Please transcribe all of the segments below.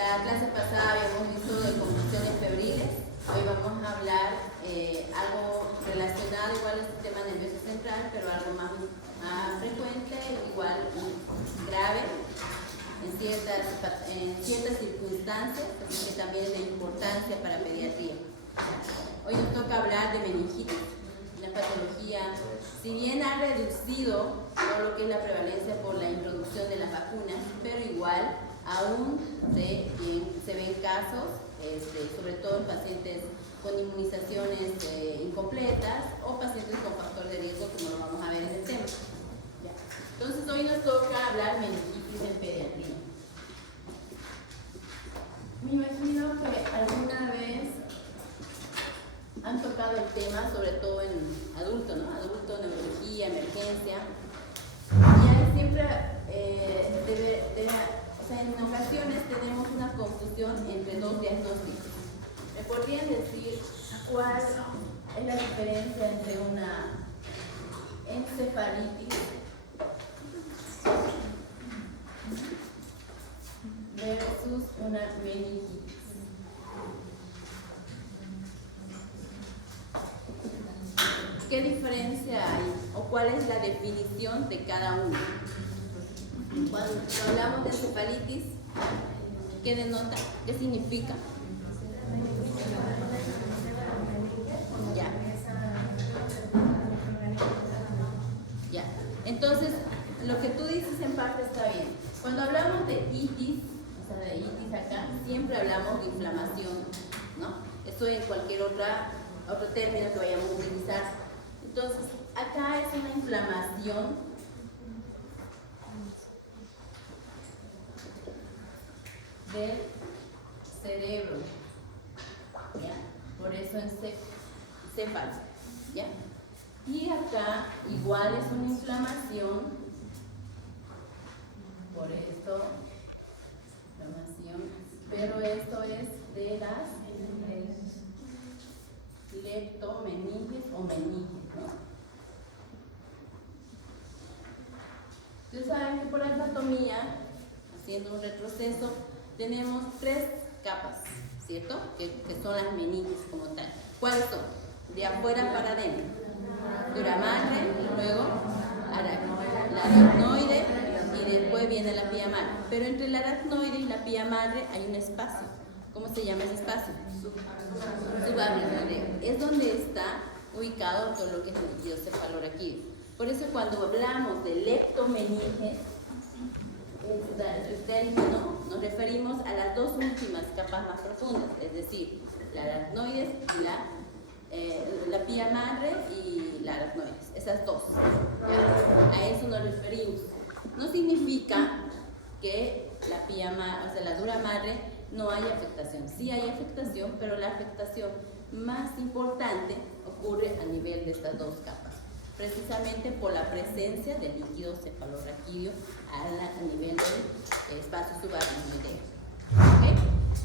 La clase pasada habíamos visto de convulsiones febriles. Hoy vamos a hablar algo relacionado igual al sistema nervioso central, pero algo más frecuente, igual grave en ciertas circunstancias, así que también es de importancia para pediatría. Hoy nos toca hablar de meningitis, una patología, si bien ha reducido todo lo que es la prevalencia por la introducción de las vacunas, pero igual aún se ven casos, sobre todo en pacientes con inmunizaciones incompletas o pacientes con factor de riesgo, como lo vamos a ver en el tema. Ya. Entonces hoy nos toca hablar meningitis en pediatría. Me imagino que alguna vez han tocado el tema, sobre todo en adulto, ¿no? Adulto, neurología, emergencia. Y hay siempre, en ocasiones tenemos una confusión entre dos diagnósticos. ¿Me podrían decir cuál es la diferencia entre una encefalitis versus una meningitis? ¿Qué diferencia hay o cuál es la definición de cada uno? Cuando hablamos de encefalitis, ¿qué denota? ¿Qué significa? Ya. Entonces, lo que tú dices en parte está bien. Cuando hablamos de itis, o sea, de itis acá, siempre hablamos de inflamación, ¿no? Esto en cualquier otro término que vayamos a utilizar. Entonces, acá es una inflamación del cerebro, ¿ya? Por eso encéfalo, ¿ya? Y acá igual es una inflamación, por esto, inflamación, pero esto es de las leptomeninges o meninges, ¿no? Ustedes saben que por anatomía, haciendo un retroceso, tenemos tres capas, ¿cierto? Que son las meninges como tal. ¿Cuáles son? De afuera para adentro. Duramadre, luego la aracnoide y después viene la pía madre. Pero entre la aracnoide y la pía madre hay un espacio. ¿Cómo se llama ese espacio? Subaracnoideo. Es donde está ubicado todo lo que es el líquido cefalorraquídeo. Por eso cuando hablamos de leptomeninges, el término, nos referimos a las dos últimas capas más profundas, es decir, la aracnoides y la pía madre y la aracnoides, esas dos, ¿ya? A eso nos referimos. No significa que la pía madre, o sea, la dura madre, no haya afectación. Sí hay afectación, pero la afectación más importante ocurre a nivel de estas dos capas, precisamente por la presencia del líquido cefalorraquídeo a nivel del espacio subaracnoideo. ¿Okay?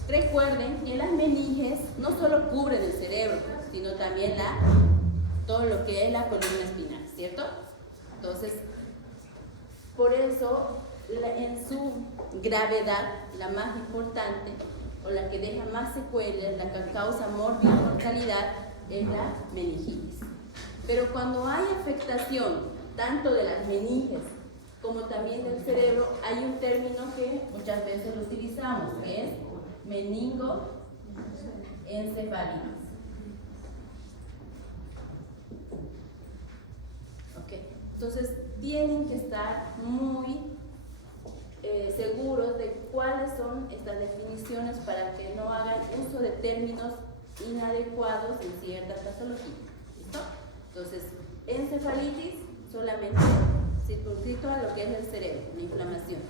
Recuerden que las meninges no solo cubren el cerebro, sino también todo lo que es la columna espinal, ¿cierto? Entonces, por eso, en su gravedad, la más importante, o la que deja más secuelas, la que causa mortalidad, es la meningitis. Pero cuando hay afectación tanto de las meninges como también del cerebro, hay un término que muchas veces lo utilizamos, que es meningoencefalitis. Okay. Entonces, tienen que estar muy seguros de cuáles son estas definiciones para que no hagan uso de términos inadecuados en ciertas patologías. ¿Listo? Entonces, encefalitis solamente circunscrito a lo que es el cerebro, la inflamación.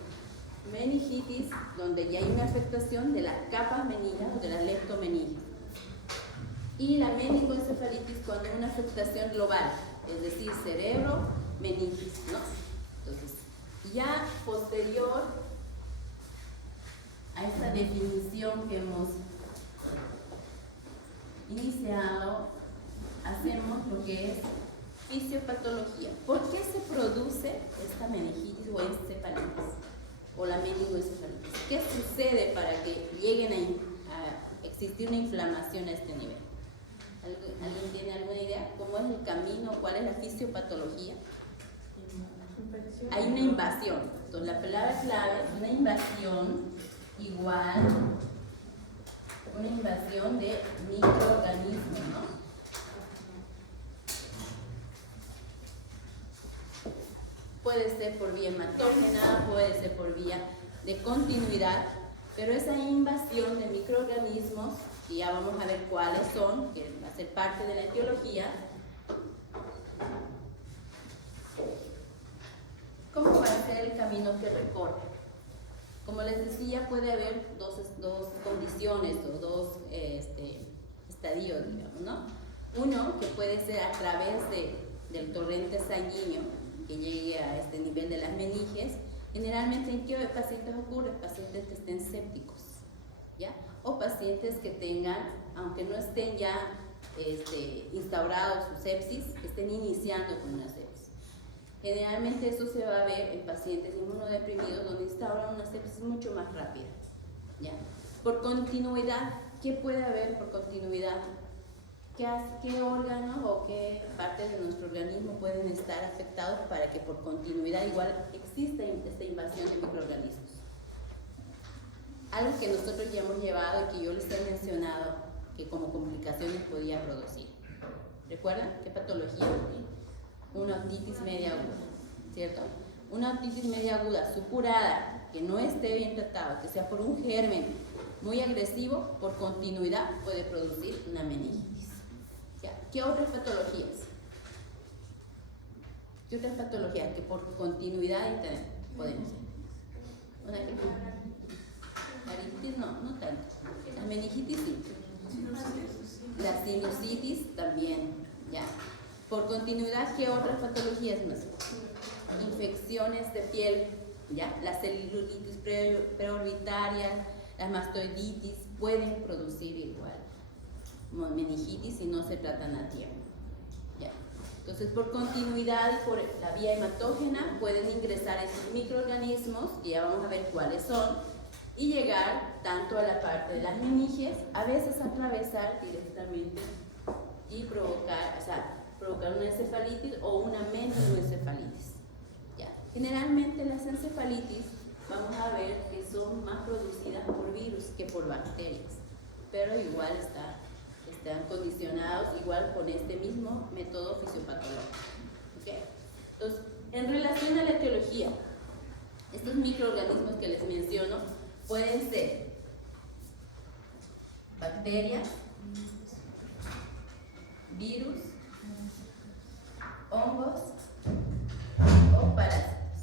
Meningitis, donde ya hay una afectación de las capas meningas o de las leptomeninges. Y la meningoencefalitis cuando hay una afectación global, es decir, cerebro, meninges, ¿no? Entonces, ya posterior a esta definición que hemos iniciado, hacemos lo que es fisiopatología. ¿Por qué se produce esta meningitis o encefalitis? o la meningoencefalitis. ¿Qué sucede para que lleguen a existir una inflamación a este nivel? ¿Alguien tiene alguna idea? ¿Cómo es el camino? ¿Cuál es la fisiopatología? Hay una invasión. Entonces la palabra clave es una invasión igual, una invasión de microorganismos, ¿no? Puede ser por vía hematógena, puede ser por vía de continuidad, pero esa invasión de microorganismos, y ya vamos a ver cuáles son, que va a ser parte de la etiología. ¿Cómo va a ser el camino que recorre? Como les decía, puede haber dos condiciones o dos estadios, digamos, ¿no? Uno que puede ser a través del torrente sanguíneo que llegue a este nivel de las meninges. Generalmente, ¿en qué pacientes ocurre? Pacientes que estén sépticos, ¿ya? O pacientes que tengan, aunque no estén ya instaurados su sepsis, que estén iniciando con una sepsis. Generalmente eso se va a ver en pacientes inmunodeprimidos donde instauran una sepsis mucho más rápida, ¿ya? Por continuidad, ¿qué puede haber por continuidad? ¿Qué órganos o qué partes de nuestro organismo pueden estar afectados para que por continuidad igual exista esta invasión de microorganismos? Algo que nosotros ya hemos llevado y que yo les he mencionado que como complicaciones podía producir. ¿Recuerdan qué patología? Una otitis media aguda, ¿cierto? Una otitis media aguda supurada, que no esté bien tratado, que sea por un germen muy agresivo, por continuidad puede producir una meningitis. ¿Qué otras patologías? ¿Qué otras patologías que por continuidad podemos ser? ¿Una ejemplo? Aritis no tanto. La meningitis sí. La sinusitis también, ¿ya? Por continuidad, ¿qué otras patologías más? Infecciones de piel, ¿ya? Las celulitis preorbitarias, las mastoiditis pueden producir igual meningitis si no se tratan a tiempo, ¿ya? Entonces, por continuidad y por la vía hematógena pueden ingresar esos microorganismos, que ya vamos a ver cuáles son, y llegar tanto a la parte de las meninges, a veces atravesar directamente y provocar una encefalitis o una meningoencefalitis, ¿ya? Generalmente las encefalitis vamos a ver que son más producidas por virus que por bacterias, pero igual están condicionados igual con este mismo método fisiopatológico, ¿okay? Entonces, en relación a la etiología, estos microorganismos que les menciono pueden ser bacterias, virus, hongos o parásitos.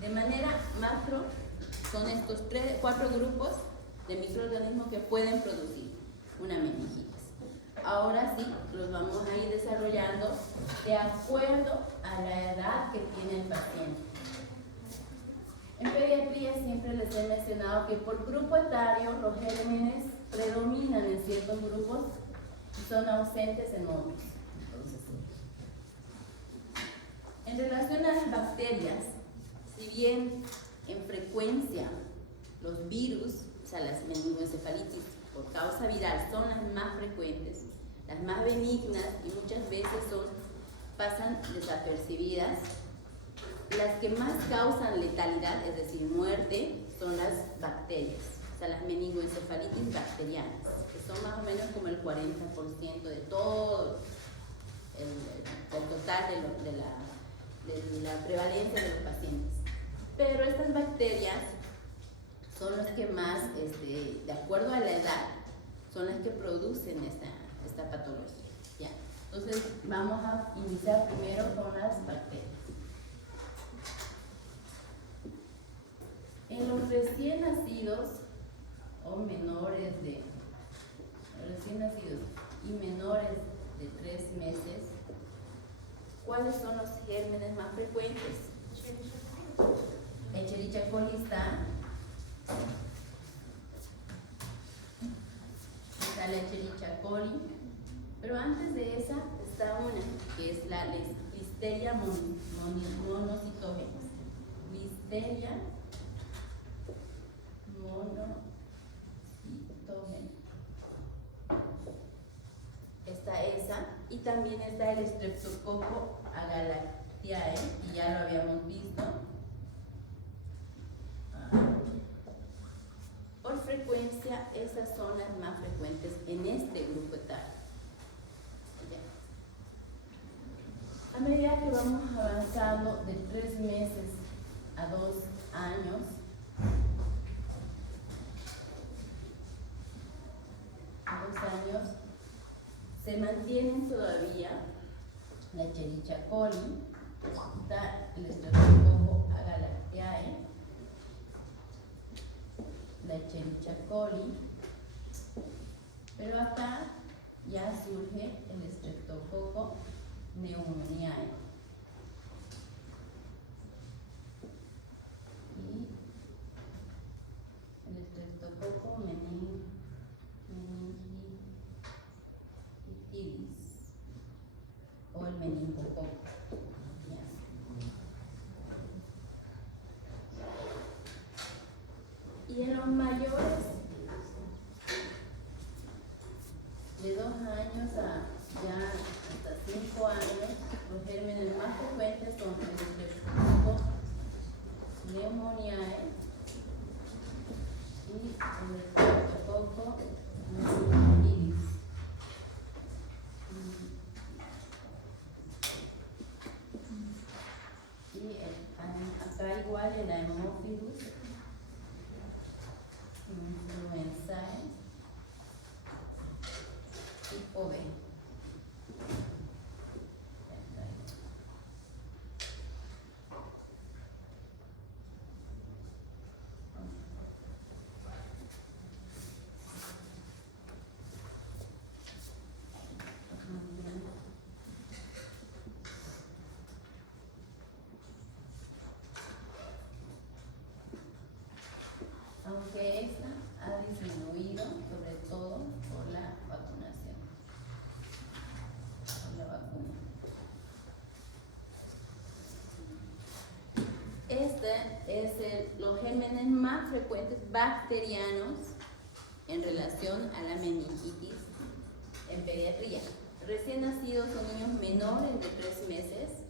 De manera macro, son estos 4 grupos de microorganismos que pueden producir una meningitis. Ahora sí, los vamos a ir desarrollando de acuerdo a la edad que tiene el paciente. En pediatría siempre les he mencionado que por grupo etario los gérmenes predominan en ciertos grupos y son ausentes en otros. Entonces, en relación a las bacterias, si bien en frecuencia los virus, o sea, las meningoencefalitis por causa viral son las más frecuentes, las más benignas y muchas veces pasan desapercibidas. Las que más causan letalidad, es decir, muerte, son las bacterias, o sea, las meningoencefalitis bacterianas, que son más o menos como el 40% de todo el total de la prevalencia de los pacientes. Pero estas bacterias son las que más, de acuerdo a la edad, son las que producen esta patología, ¿ya? Entonces, vamos a iniciar primero con las bacterias. En los recién nacidos o menores y menores de 3 meses, ¿cuáles son los gérmenes más frecuentes? Escherichia coli está la Escherichia coli, pero antes de esa está una, que es la Listeria monocytogenes. bacteria monocitógena. Está esa, y también está el Streptococcus agalactiae, y ya lo habíamos visto. Por frecuencia, esas son las más frecuentes en este grupo etario. A medida que vamos avanzando de 3 meses a 2 años, se mantienen todavía la Escherichia coli, está el Streptococcus agalactiae, la Escherichia coli, pero acá ya surge el Streptococcus pneumoniae y el Streptococcus meningitidis o el meningococo. Y en los mayores de 2 años a ya hasta 5 años, los gérmenes más frecuentes son el Streptococcus pneumoniae y el Streptococcus meningitidis. Y acá igual el Haemophilus influenzae tipo B. Aunque esta ha disminuido, sobre todo por la vacunación, por la vacuna. Este es los gérmenes más frecuentes bacterianos en relación a la meningitis en pediatría. Recién nacidos son niños menores de 3 meses,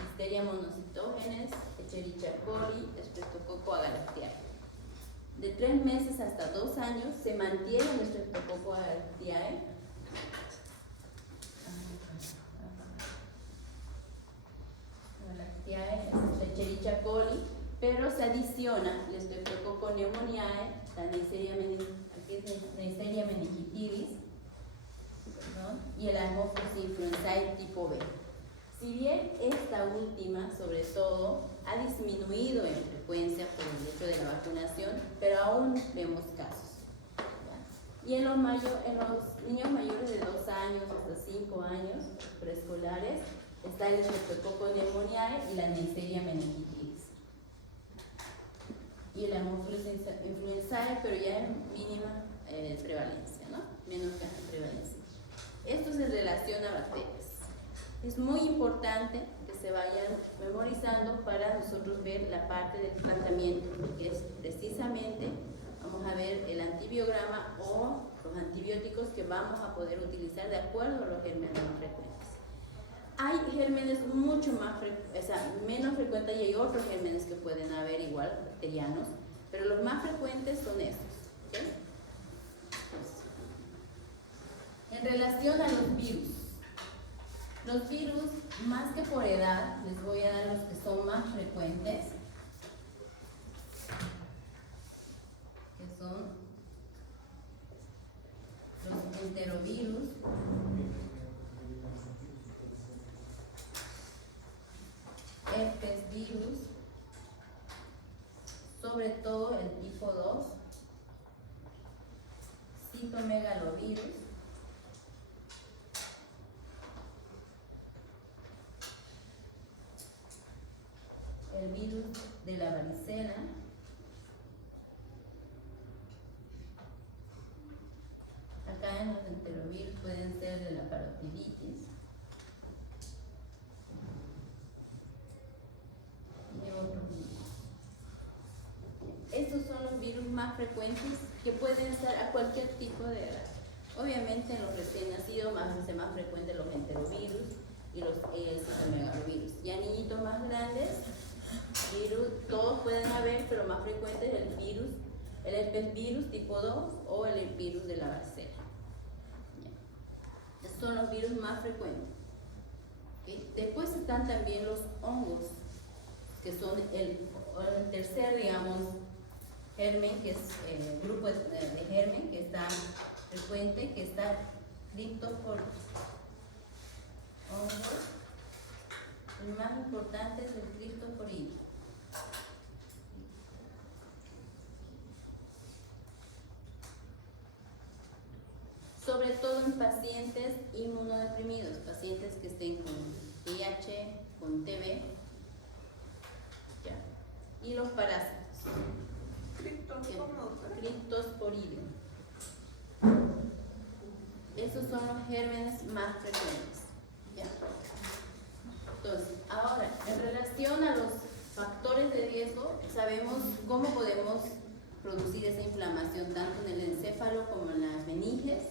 Listeria monocitógenes, Escherichia coli, Streptococcus agalactiae. De 3 meses hasta 2 años se mantiene el Streptococcus agalactiae. La Escherichia coli, pero se adiciona el Streptococcus pneumoniae, la Neisseria meningitidis, y el Haemophilus influenzae tipo B. Si bien esta última, sobre todo, ha disminuido en frecuencia por el hecho de la vacunación, pero aún vemos casos. Y en los niños mayores de 2 años hasta 5 años, preescolares, está el Streptococcus pneumoniae y la Neisseria meningitidis. Y el Haemophilus influenzae, pero ya en mínima prevalencia, ¿no? Menos prevalencia. Esto se relaciona a bacterias. Es muy importante que se vayan memorizando para nosotros ver la parte del tratamiento, que es precisamente, vamos a ver el antibiograma o los antibióticos que vamos a poder utilizar de acuerdo a los gérmenes más frecuentes. Hay gérmenes mucho más menos frecuentes y hay otros gérmenes que pueden haber igual, bacterianos, pero los más frecuentes son estos. ¿Okay? En relación a los virus, más que por edad, les voy a dar los que son más frecuentes, que son los enterovirus, herpes virus, sobre todo el tipo 2, citomegalovirus, el virus de la varicela, acá en los enterovirus pueden ser de la parotiditis y otros virus. más frecuentes que pueden estar a cualquier tipo de edad. Obviamente en los recién nacidos más frecuentes los enterovirus y los citomegalovirus. Ya niñitos más grandes, virus, todos pueden haber, pero más frecuente es el virus, el herpes virus tipo 2 o el virus de la varicela. Estos son los virus más frecuentes. ¿Okay? Después están también los hongos, que son el tercer, digamos, germen, que es el grupo de germen que está frecuente, que está Cryptosporidium. Hongos, el más importante es el Cryptosporidium. Sobre todo en pacientes inmunodeprimidos, pacientes que estén con VIH, con TB, ¿ya? Y los parásitos. Cryptosporidium. Esos son los gérmenes más frecuentes, ¿ya? Entonces, ahora, en relación a los factores de riesgo, sabemos cómo podemos producir esa inflamación tanto en el encéfalo como en las meninges,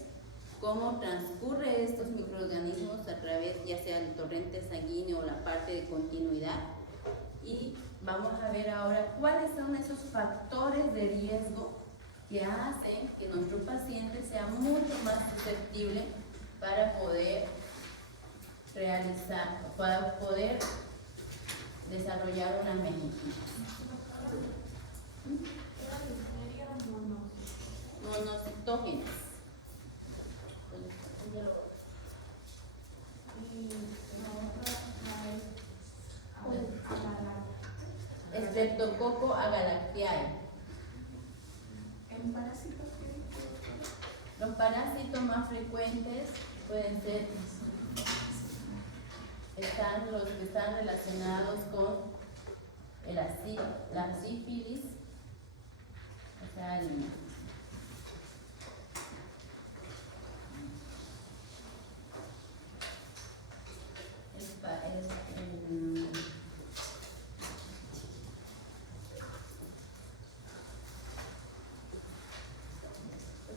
cómo transcurre estos microorganismos a través ya sea del torrente sanguíneo o la parte de continuidad. Y vamos a ver ahora cuáles son esos factores de riesgo que hacen que nuestro paciente sea mucho más susceptible para poder desarrollar una meningitis. Monocitógenas. Streptococcus agalactiae. Los parásitos más frecuentes pueden ser los que están relacionados con la sífilis, o sea,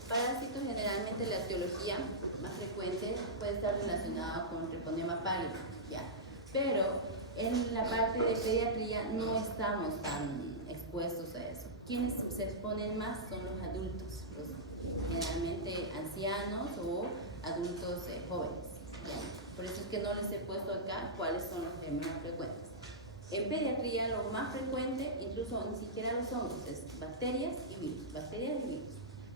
parásitos, generalmente la etiología más frecuente puede estar relacionada con treponema pálido, ¿ya? Pero en la parte de pediatría no estamos tan expuestos a eso. Quienes se exponen más son los adultos, generalmente ancianos o adultos jóvenes, ¿ya? Por eso es que no les he puesto acá cuáles son los gérmenes más frecuentes. En pediatría lo más frecuente, incluso ni siquiera los hongos, es bacterias y virus,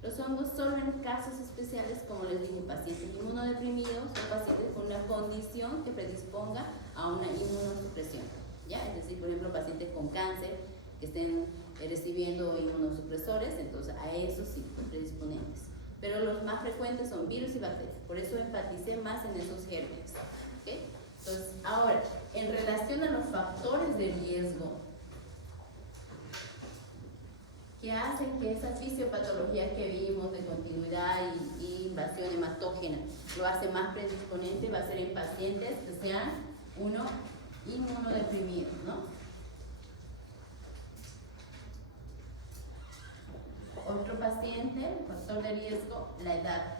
Los hongos solo en casos especiales, como les dije, pacientes inmunodeprimidos o pacientes con una condición que predisponga a una inmunosupresión, ¿ya? Es decir, por ejemplo, pacientes con cáncer que estén recibiendo inmunosupresores, entonces a esos sí, predisponentes. Pero los más frecuentes son virus y bacterias, por eso enfaticé más en esos gérmenes, ¿okay? Entonces, ahora, en relación a los factores de riesgo que hacen que esa fisiopatología que vimos de continuidad y invasión hematógena lo hace más predisponente, va a ser en pacientes que sean inmunodeprimidos, ¿no? Otro paciente, factor de riesgo, la edad.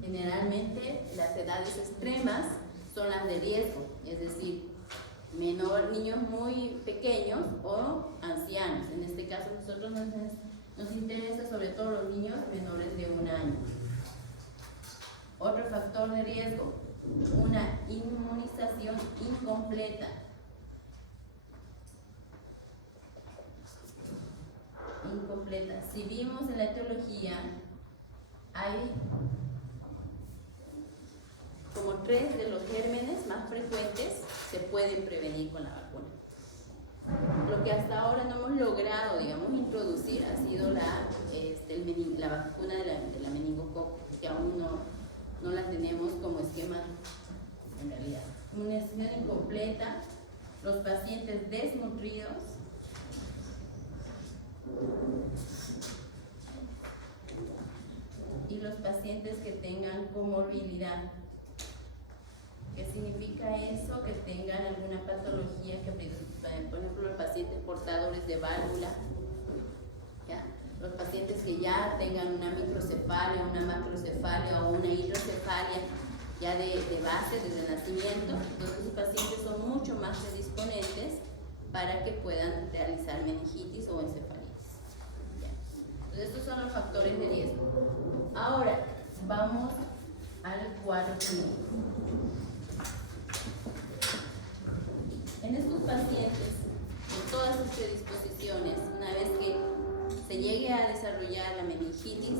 Generalmente las edades extremas son las de riesgo, es decir, niños muy pequeños o ancianos. En este caso nosotros nos interesa sobre todo los niños menores de 1 año. Otro factor de riesgo, una inmunización incompleta. Si vimos en la etiología, hay como 3 de los gérmenes más frecuentes se pueden prevenir con la vacuna. Lo que hasta ahora no hemos logrado, digamos, introducir ha sido la vacuna de la meningococo, que aún no la tenemos como esquema en realidad. Inmunización incompleta, los pacientes desnutridos, y los pacientes que tengan comorbilidad. ¿Qué significa eso? Que tengan alguna patología que, por ejemplo, los pacientes portadores de válvula, ¿ya? Los ya tengan una microcefalia, una macrocefalia o una hidrocefalia ya de base desde el nacimiento. Entonces los pacientes son mucho más predisponentes para que puedan realizar meningitis o encefalitis. ¿Ya? Entonces estos son los factores de riesgo. Ahora vamos al cuadro clínico. En estos pacientes, con todas sus predisposiciones, una vez que se llegue a desarrollar la meningitis,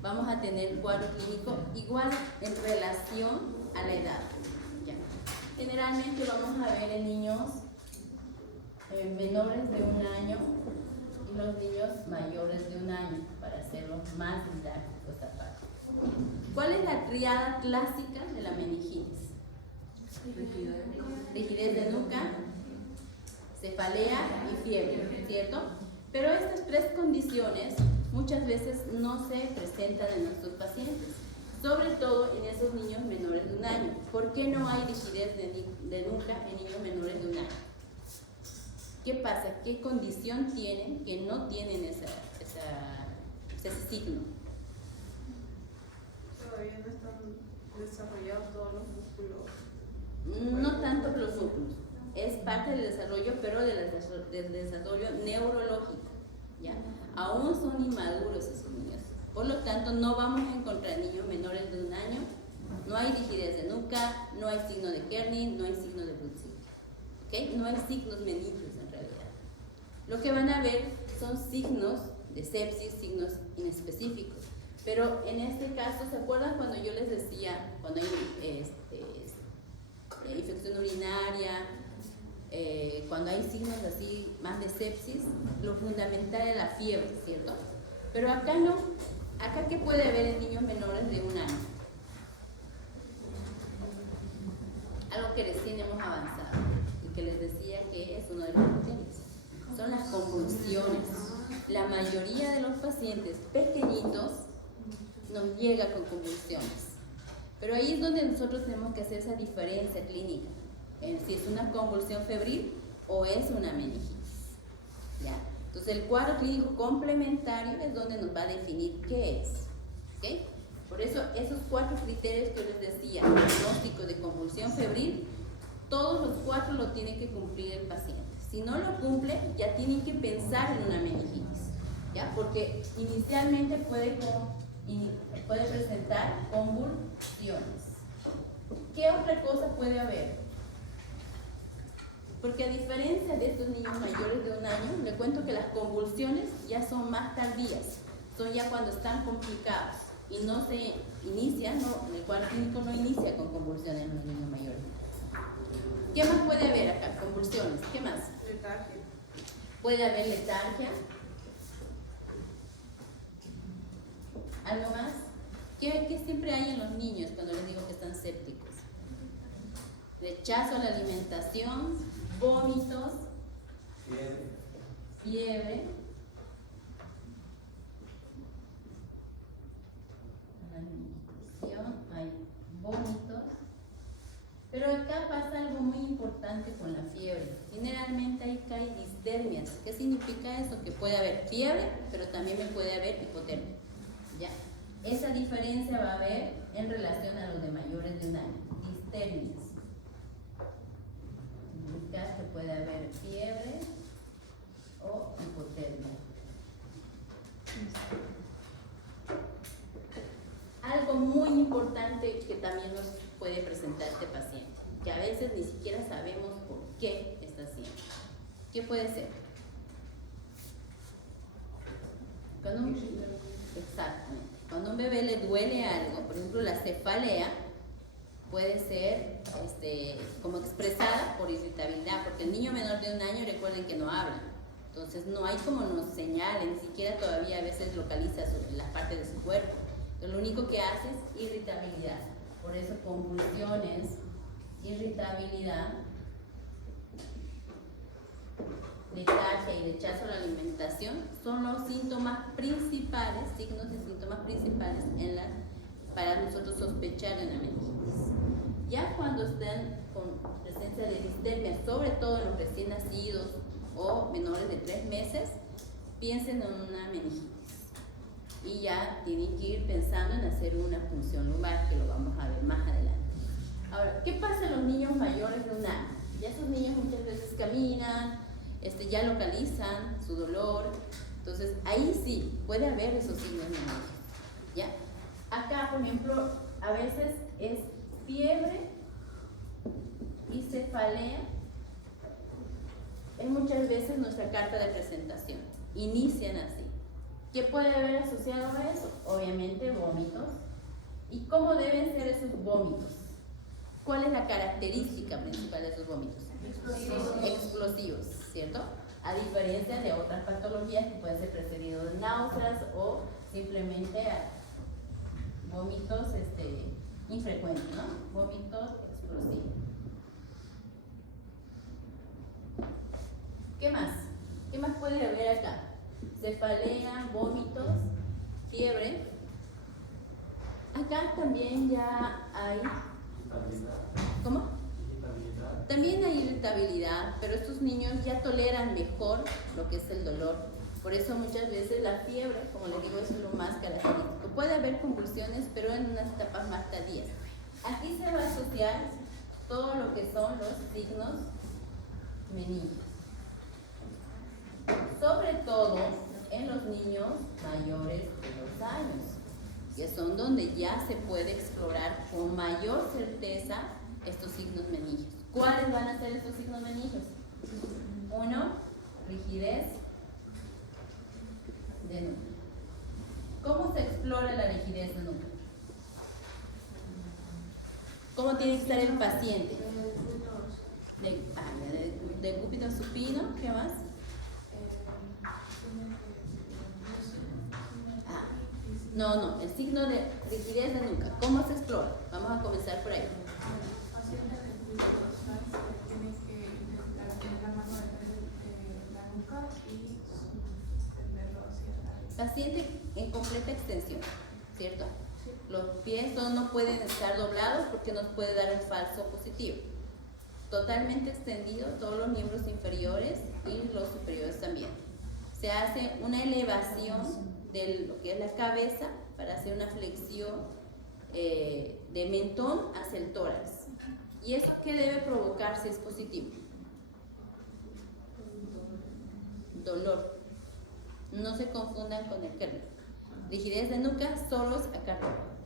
vamos a tener un cuadro clínico igual en relación a la edad. ¿Ya? Generalmente vamos a ver en niños menores de 1 año y los niños mayores de 1 año, para hacerlo más didáctico esta parte. ¿Cuál es la triada clásica de la meningitis? Rigidez de nuca, cefalea y fiebre, ¿cierto? Pero estas 3 condiciones muchas veces no se presentan en nuestros pacientes, sobre todo en esos niños menores de 1 año. ¿Por qué no hay rigidez de nuca en niños menores de 1 año? ¿Qué pasa? ¿Qué condición tienen que no tienen ese signo? Todavía no están desarrollados todos los músculos. No tanto los músculos, es parte del desarrollo, pero del desarrollo neurológico, ¿ya? Aún son inmaduros esos niños, por lo tanto no vamos a encontrar niños menores de 1 año, no hay rigidez de nuca, no hay signo de Kernin, no hay signo de Brunzig, ¿okay? No hay signos meningios en realidad. Lo que van a ver son signos de sepsis, signos inespecíficos, pero en este caso, ¿se acuerdan cuando yo les decía, cuando hay infección urinaria, cuando hay signos así más de sepsis, lo fundamental es la fiebre, ¿cierto? Pero acá no. Acá, ¿qué puede haber en niños menores de 1 año? Algo que recién hemos avanzado y que les decía que es uno de los criterios. Son las convulsiones. La mayoría de los pacientes pequeñitos nos llega con convulsiones. Pero ahí es donde nosotros tenemos que hacer esa diferencia clínica, si es una convulsión febril o es una meningitis. ¿Ya? Entonces el cuadro clínico complementario es donde nos va a definir qué es. ¿Okay? Por eso esos 4 criterios que les decía, diagnóstico de convulsión febril, todos los 4 lo tiene que cumplir el paciente. Si no lo cumple, ya tienen que pensar en una meningitis, ¿ya? Porque inicialmente puede presentar convulsiones. ¿Qué otra cosa puede haber? Porque a diferencia de estos niños mayores de 1 año, le cuento que las convulsiones ya son más tardías, son ya cuando están complicados y no se inician, el cuadro clínico no inicia con convulsiones en los niños mayores. ¿Qué más puede haber acá? Convulsiones. ¿Qué más? Letargia. Puede haber letargia. ¿Algo más? ¿Qué siempre hay en los niños cuando les digo que están sépticos? Rechazo a la alimentación, vómitos, fiebre. A la alimentación, hay vómitos. Pero acá pasa algo muy importante con la fiebre. Generalmente ahí cae disdermias. ¿Qué significa eso? Que puede haber fiebre, pero también puede haber hipotermia. ¿Ya? Esa diferencia va a haber en relación a los de mayores de 1 año. Disdermias. Significa que puede haber fiebre o hipotermia. Algo muy importante que también nos puede presentar este paciente, que a veces ni siquiera sabemos por qué está haciendo. ¿Qué puede ser? Exactamente. Cuando a un bebé le duele algo, por ejemplo la cefalea, puede ser como expresada por irritabilidad, porque el niño menor de 1 año, recuerden que no habla, entonces no hay como nos señale, ni siquiera todavía a veces localiza las partes de su cuerpo. Entonces, lo único que hace es irritabilidad. Por eso convulsiones, irritabilidad, letargia y rechazo a la alimentación son los síntomas principales, signos y síntomas principales para nosotros sospechar de una meningitis. Ya cuando estén con presencia de disdermia, sobre todo en los recién nacidos o menores de 3 meses, piensen en una meningitis. Y ya tienen que ir pensando en hacer una punción lumbar, que lo vamos a ver más adelante. Ahora, ¿qué pasa a los niños mayores de un año? Ya esos niños muchas veces caminan, ya localizan su dolor, entonces ahí sí puede haber esos signos menores, ¿ya? Acá, por ejemplo, a veces es fiebre y cefalea, es muchas veces nuestra carta de presentación, inician así. ¿Qué puede haber asociado a eso? Obviamente vómitos. ¿Y cómo deben ser esos vómitos? ¿Cuál es la característica principal de esos vómitos? Explosivos, ¿cierto? A diferencia de otras patologías que pueden ser precedidos de náuseas o simplemente vómitos infrecuentes, ¿no? Vómitos explosivos. ¿Qué más? ¿Qué más puede haber acá? Cefalea, vómitos, fiebre. Acá también ya hay... ¿Cómo? También hay irritabilidad, pero estos niños ya toleran mejor lo que es el dolor. Por eso muchas veces la fiebre, como les digo, es lo más característico. Puede haber convulsiones, pero en unas etapas más tardías. Aquí se va a asociar todo lo que son los signos meningos. Sobre todo en los niños mayores de 2 años, que son donde ya se puede explorar con mayor certeza estos signos meningios. ¿Cuáles van a ser estos signos meningios? 1, rigidez de nuca. ¿Cómo se explora la rigidez de nuca? ¿Cómo tiene que estar el paciente? De cúpito supino, ¿qué más? No, el signo de rigidez de nuca. ¿Cómo se explora? Vamos a comenzar por ahí. El paciente tiene que intentar tener la mano de la nuca y extenderlo hacia arriba. Paciente en completa extensión, ¿cierto? Sí. Los pies no pueden estar doblados porque nos puede dar un falso positivo. Totalmente extendido, todos los miembros inferiores y los superiores también. Se hace una elevación de lo que es la cabeza para hacer una flexión de mentón hacia el tórax. ¿Y eso qué debe provocar si es positivo? Dolor. No se confundan con el kernel. Rigidez de nuca solos acá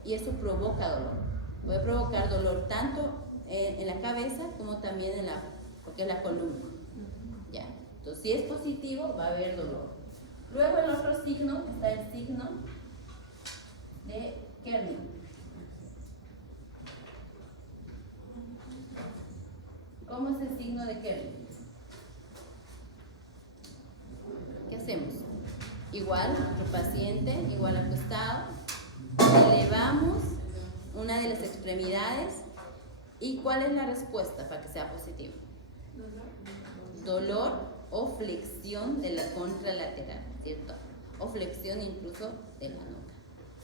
y eso provoca dolor. Puede provocar dolor tanto en la cabeza como también en lo que es la columna. ¿Ya? Entonces, si es positivo, va a haber dolor. Luego el otro signo está el signo de Kernel. ¿Cómo es el signo de Kernel? ¿Qué hacemos? Igual, nuestro paciente, igual acostado, elevamos una de las extremidades. ¿Y cuál es la respuesta para que sea positivo? Dolor o flexión de la contralateral, ¿cierto? O flexión incluso de la nuca.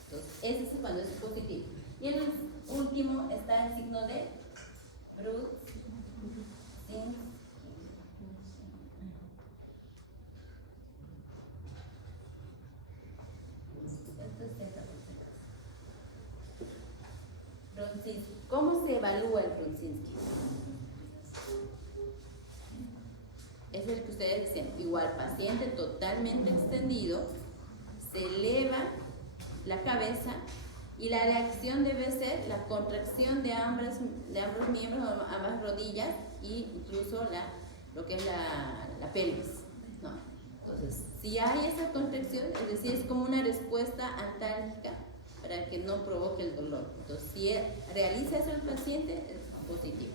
Entonces, ese es cuando es positivo. Y en el último está el signo de Brudzinski. Brudzinski. ¿Cómo se evalúa el Brudzinski? Es el que ustedes decían, igual paciente totalmente extendido, se eleva la cabeza y la reacción debe ser la contracción de ambos miembros, ambas rodillas e incluso lo que es la pelvis, ¿no? Entonces, si hay esa contracción, es decir, es como una respuesta antálgica para que no provoque el dolor. Entonces, si realiza eso el paciente, es positivo.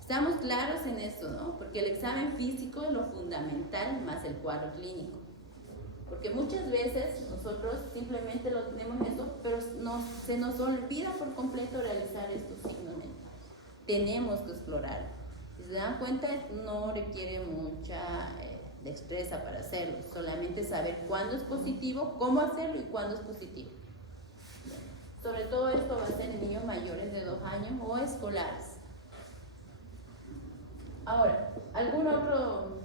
Estamos claros en esto, ¿no? Porque el examen físico es lo fundamental más el cuadro clínico. Porque muchas veces nosotros simplemente lo tenemos esto, pero se nos olvida por completo realizar estos signos mentales. Tenemos que explorar. Si se dan cuenta, no requiere mucha destreza para hacerlo. Solamente saber cuándo es positivo, cómo hacerlo y cuándo es positivo. Sobre todo esto va a ser en niños mayores de 2 años o escolares. Ahora, algún otro,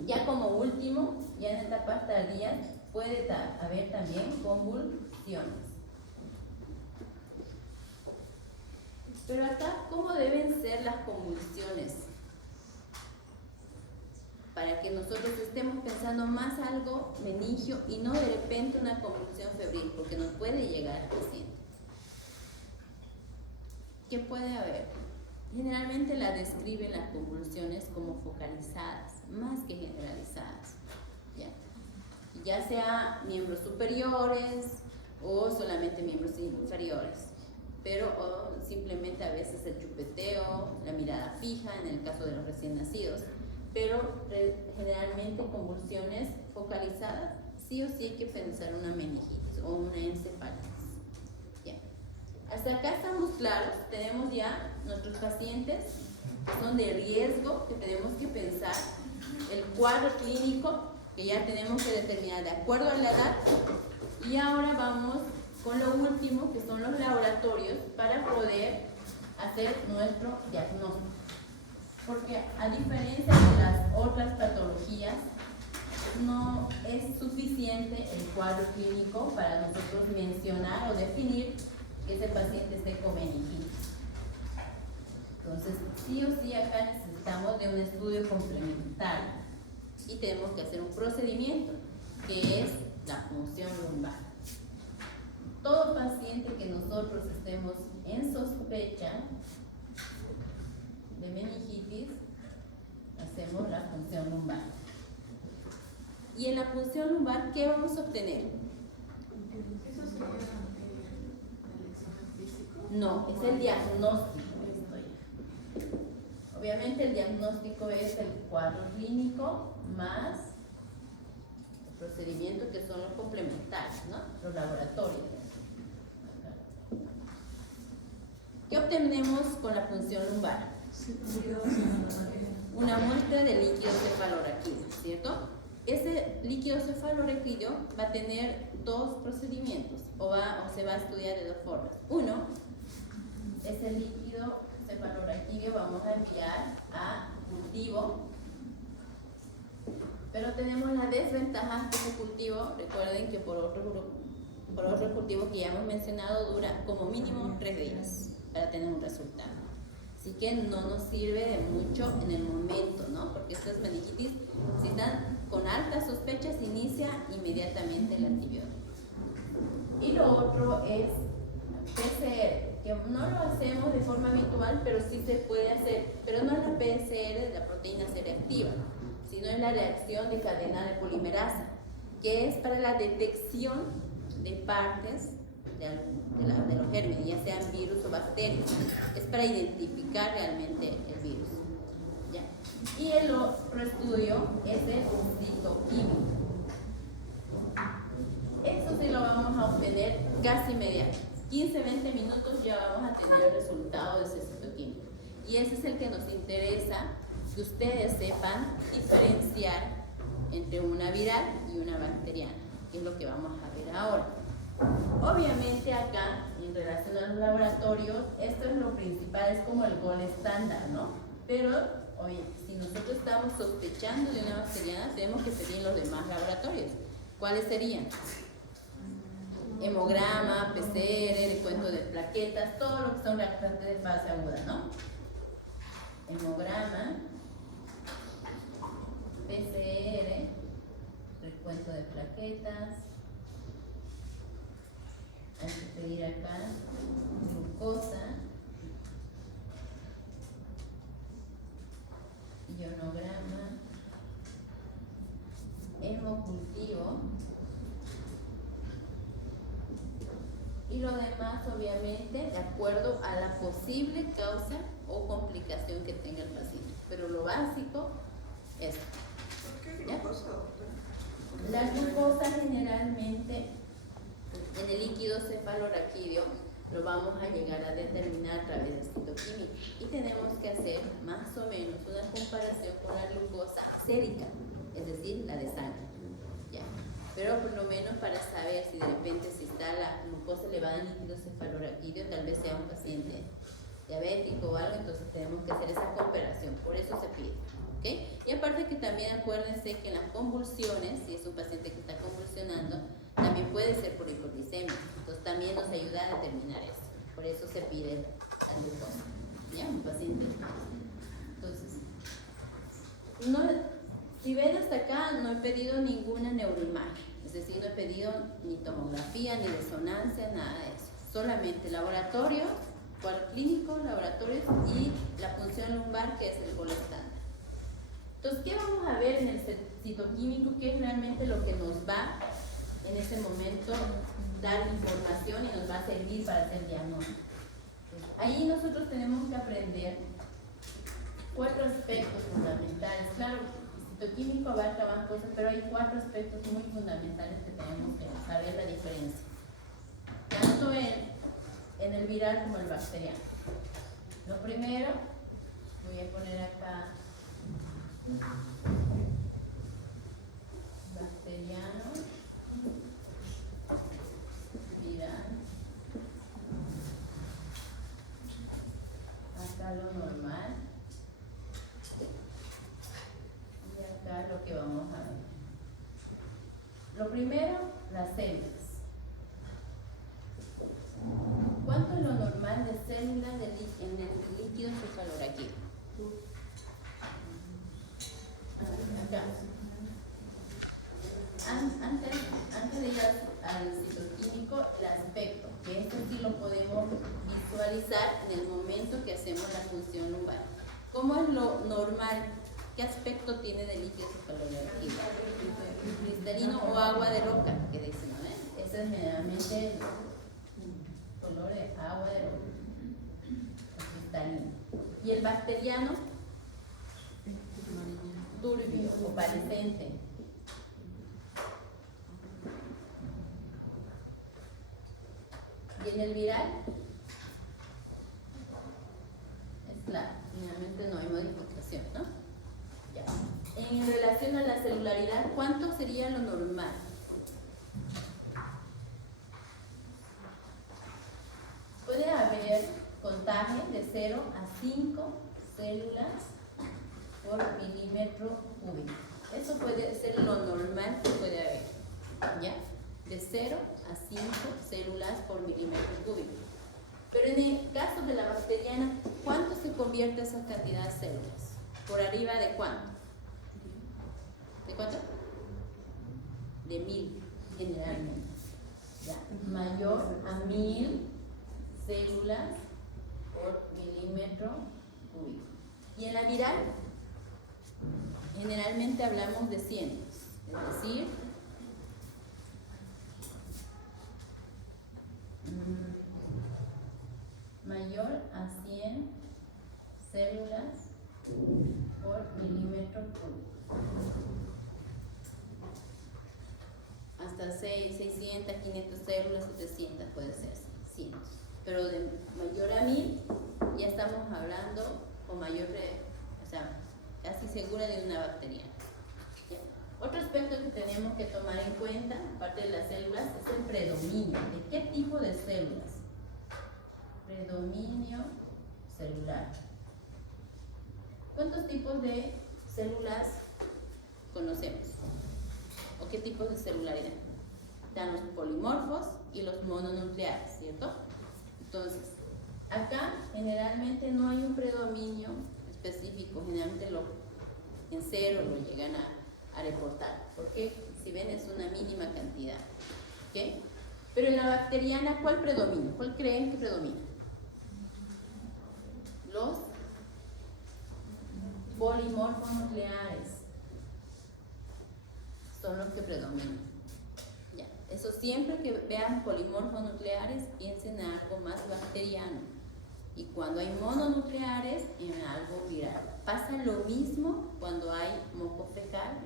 ya como último, ya en etapas tardías, puede haber también convulsiones. Pero acá, ¿cómo deben ser las convulsiones? Para que nosotros estemos pensando más algo meningio y no de repente una convulsión febril, porque nos puede llegar al paciente. ¿Qué puede haber? Generalmente la describen las convulsiones como focalizadas, más que generalizadas. Ya sea miembros superiores o solamente miembros inferiores, pero o simplemente a veces el chupeteo, la mirada fija en el caso de los recién nacidos, pero generalmente convulsiones focalizadas, sí o sí hay que pensar una meningitis o una encefalitis. Ya. Hasta acá estamos claros, tenemos ya nuestros pacientes que son de riesgo, que tenemos que pensar, el cuadro clínico que ya tenemos que determinar de acuerdo a la edad, y ahora vamos con lo último, que son los laboratorios, para poder hacer nuestro diagnóstico. Porque a diferencia de las otras patologías, no es suficiente el cuadro clínico para nosotros mencionar o definir que ese paciente esté con meningitis. Entonces, sí o sí acá necesitamos de un estudio complementario y tenemos que hacer un procedimiento, que es la punción lumbar. Todo paciente que nosotros estemos en sospecha de meningitis, hacemos la punción lumbar. Y en la punción lumbar, ¿qué vamos a obtener? ¿Eso sería el examen físico? No, es el diagnóstico. Obviamente el diagnóstico es el cuadro clínico más el procedimiento, que son los complementarios, ¿no? Los laboratorios. ¿Qué obtenemos con la punción lumbar? Una muestra de líquido cefalorraquídeo, ¿cierto? Ese líquido cefalorraquídeo va a tener dos procedimientos, o se va a estudiar de dos formas. Uno, ese líquido cefalorraquídeo vamos a enviar a cultivo, pero tenemos la desventaja que ese cultivo, recuerden que por otro cultivo que ya hemos mencionado, dura como mínimo 3 días para tener un resultado. Así que no nos sirve de mucho en el momento, ¿no? Porque estas meningitis, si están con altas sospechas, se inicia inmediatamente el antibiótico. Y lo otro es PCR, que no lo hacemos de forma habitual, pero sí se puede hacer, pero no es la PCR de la proteína C reactiva, sino es la reacción de cadena de polimerasa, que es para la detección de partes de los gérmenes, ya sean virus o bacterias. Es para identificar realmente el virus. ¿Ya? Y el otro estudio es el citoquímico. Eso sí lo vamos a obtener casi inmediato. 15-20 minutos ya vamos a tener el resultado de ese citoquímico. Y ese es el que nos interesa, que ustedes sepan diferenciar entre una viral y una bacteriana, que es lo que vamos a ver ahora. Obviamente acá, en relación a los laboratorios, esto es lo principal, es como el gol estándar, ¿no? Pero, oye, si nosotros estamos sospechando de una bacteriana, tenemos que pedir los demás laboratorios. ¿Cuáles serían? Hemograma, PCR, recuento de plaquetas, todo lo que son reactantes de fase aguda, ¿no? Hemograma, PCR, recuento de plaquetas. Hay que pedir acá glucosa, ionograma, hemocultivo, y lo demás obviamente de acuerdo a la posible causa o complicación que tenga el paciente, pero lo básico es ¿Por qué glucosa, doctora? la glucosa generalmente en el líquido cefalorraquídeo lo vamos a llegar a determinar a través de citoquímica, y tenemos que hacer más o menos una comparación con la glucosa sérica, es decir, la de sangre. ¿Ya? Pero por lo menos para saber si de repente si está la glucosa elevada en líquido cefalorraquídeo, tal vez sea un paciente diabético o algo, entonces tenemos que hacer esa comparación, por eso se pide. ¿ok? Y aparte que también acuérdense que en las convulsiones, si es un paciente que está convulsionando, también puede ser por hipoglicemia, entonces también nos ayuda a determinar eso, por eso se pide la glucosa, ¿ya? Un paciente. Entonces, si ven hasta acá, no he pedido ninguna neuroimagen, es decir, no he pedido ni tomografía, ni resonancia, nada de eso, solamente laboratorio, cuadro clínico, laboratorios y la punción lumbar, que es el gol estándar. Entonces, ¿qué vamos a ver en el citoquímico? ¿Qué es realmente lo que nos va en ese momento dar información y nos va a servir para hacer diagnóstico? Ahí nosotros tenemos que aprender 4 aspectos fundamentales. Claro, el citoquímico abarca más cosas, pero hay 4 aspectos muy fundamentales que tenemos que saber la diferencia, tanto en el viral como el bacteriano. Lo primero, voy a poner acá bacteriano, viral, acá lo normal y acá lo que vamos a ver. Lo primero, las células. ¿Cuánto es lo normal de células en el líquido cefalorraquídeo? Acá. Antes de ir al citoquímico, el aspecto, que esto sí lo podemos visualizar en el momento que hacemos la función lumbar. ¿Cómo es lo normal? ¿Qué aspecto tiene del líquido cefalorraquídeo? Cristalino o agua de roca, que dicen, ¿no? Ese es generalmente color de agua de roca, cristalino. Y el bacteriano, turbio, opalescente. Y en el viral es claro, finalmente no hay modificación, ¿no? Ya. En relación a la celularidad, ¿cuánto sería lo normal? Puede haber contagio de 0 a 5 células por milímetro cúbico. Eso puede ser lo normal que puede haber, ¿ya? De 0 a 5 células por milímetro cúbico. Pero en el caso de la bacteriana, ¿cuánto se convierte esa cantidad de células? ¿Por arriba de cuánto? ¿De cuánto? De 1000, generalmente. ¿Ya? Mayor a 1000 células por milímetro cúbico. Y en la viral, generalmente hablamos de cientos, es decir, mayor a 100 células por milímetro cúbico. Hasta 600, 500 células, 700 puede ser, cientos. Pero de mayor a 1000 ya estamos hablando con mayor, o sea, casi segura de una bacteria. ¿Ya? Otro aspecto que tenemos que tomar en cuenta, aparte de las células, es el predominio. ¿De qué tipo de células? Predominio celular. ¿Cuántos tipos de células conocemos? ¿O qué tipos de celularidad? Están los polimorfos y los mononucleares, ¿cierto? Entonces, acá generalmente no hay un predominio específico, generalmente en 0 lo llegan a reportar, porque si ven es una mínima cantidad, ¿ok? Pero en la bacteriana, ¿cuál predomina? ¿Cuál creen que predomina? Los polimorfonucleares son los que predominan. Ya. Eso siempre que vean polimorfonucleares, piensen en algo más bacteriano. Y cuando hay mononucleares, en algo viral. Pasa lo mismo cuando hay moco fecal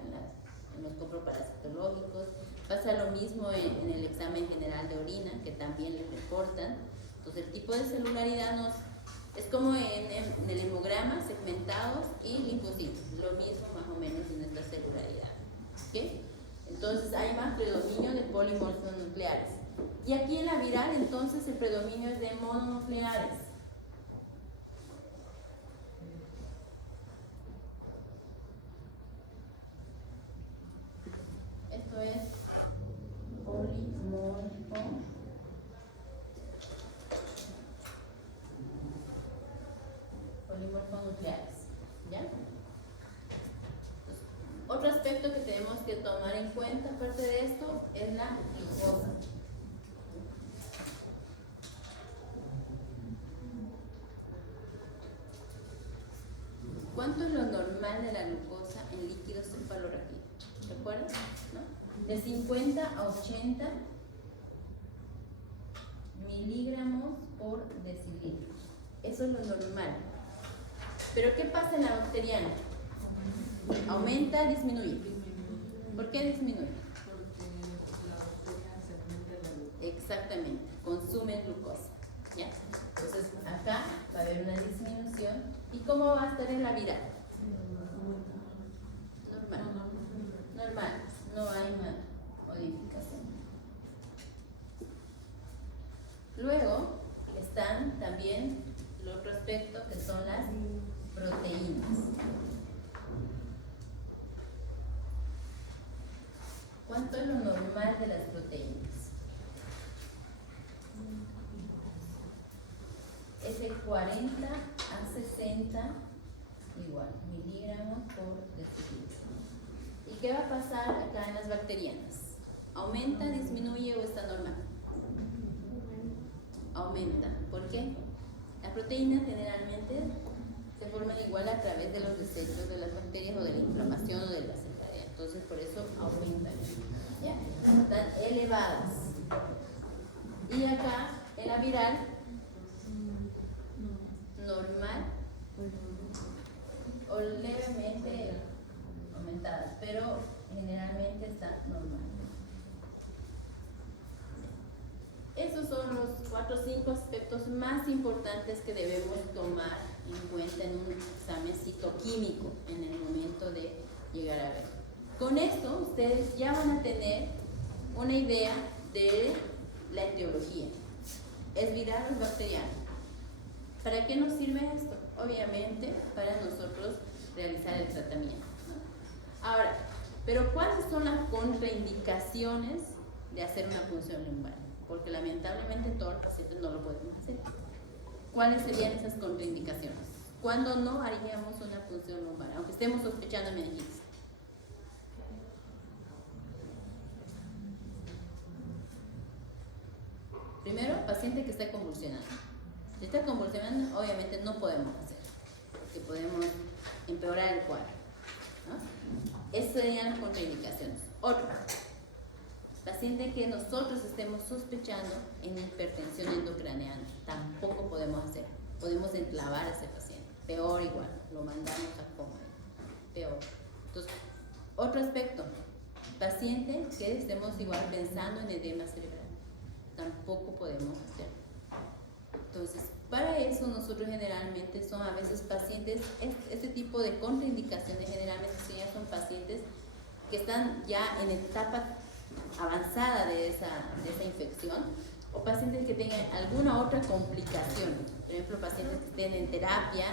en los coproparasitológicos. Pasa lo mismo en el examen general de orina, que también les reportan. Entonces, el tipo de celularidad es como en el hemograma, segmentados y linfocitos. Lo mismo más o menos en esta celularidad. ¿Okay? Entonces, hay más predominio de polimorfonucleares. Y aquí en la viral, entonces, el predominio es de mononucleares. esto es polimorfo nucleares, ¿ya? Entonces, otro aspecto que tenemos que tomar en cuenta, aparte de esto, es la glucosa. ¿Cuánto es lo normal de la glucosa en líquido cefalorraquídeo? ¿Recuerdan? ¿No? De 50 a 80 miligramos por decilitro. Eso es lo normal. Pero ¿qué pasa en la bacteriana? ¿Aumenta, disminuye? ¿Por qué disminuye? Porque la bacteria se alimenta de la glucosa. Exactamente, consume glucosa. ¿Ya? Entonces acá va a haber una disminución. ¿Y cómo va a estar en la viral? Normal. Normal, no hay una modificación. Luego están también el otro aspecto que son las proteínas. ¿Cuánto es lo normal de las proteínas? Es de 40 a 60 igual, miligramos por decilitro. ¿Y qué va a pasar acá en las bacterianas? ¿Aumenta, disminuye o está normal? Aumenta. ¿Por qué? Las proteínas generalmente se forman igual a través de los desechos de las bacterias o de la inflamación o de la cefalea. Entonces por eso aumentan. ¿Ya? Están elevadas. Y acá en la viral, normal o levemente aumentadas, pero generalmente está normal. Esos son los 4 o 5 aspectos más importantes que debemos tomar en cuenta en un examen citoquímico en el momento de llegar a ver. Con esto ustedes ya van a tener una idea de la etiología. ¿Es viral o es bacteriano? ¿Para qué nos sirve esto? Obviamente para nosotros realizar el tratamiento, ¿no? Ahora, pero ¿cuáles son las contraindicaciones de hacer una punción lumbar? Porque lamentablemente todos los pacientes no lo podemos hacer. ¿Cuáles serían esas contraindicaciones? ¿Cuándo no haríamos una punción lumbar, aunque estemos sospechando meningitis? Primero, paciente que está convulsionando. Si está convulsionando, obviamente no podemos hacer, porque podemos empeorar el cuadro, ¿no? Esas serían las contraindicaciones. Otro, paciente que nosotros estemos sospechando en hipertensión endocraneana, tampoco podemos hacer. Podemos enclavar a ese paciente. Peor igual, lo mandamos a coma. Peor. Entonces, otro aspecto, paciente que estemos igual pensando en edema cerebral, tampoco podemos hacer. Entonces, para eso nosotros generalmente son a veces pacientes, este tipo de contraindicaciones generalmente son pacientes que están ya en etapa avanzada de esa infección, o pacientes que tengan alguna otra complicación, por ejemplo pacientes que estén en terapia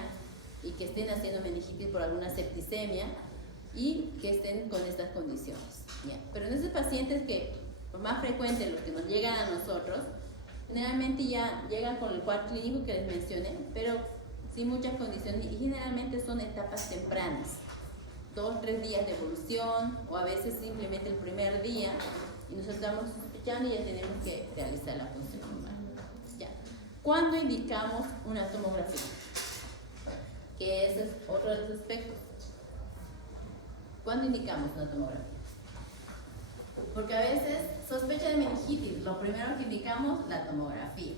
y que estén haciendo meningitis por alguna septicemia y que estén con estas condiciones, ¿ya? Pero en esos pacientes que, por más frecuente los que nos llegan a nosotros, generalmente ya llegan con el cuadro clínico que les mencioné, pero sin muchas condiciones y generalmente son etapas tempranas, 2 o 3 días de evolución o a veces simplemente el primer día y nosotros estamos sospechando y ya tenemos que realizar la punción lumbar. Ya. ¿Cuándo indicamos una tomografía? Que ese es otro de los aspectos. ¿Cuándo indicamos una tomografía? Porque a veces sospecha de meningitis, lo primero que indicamos, la tomografía,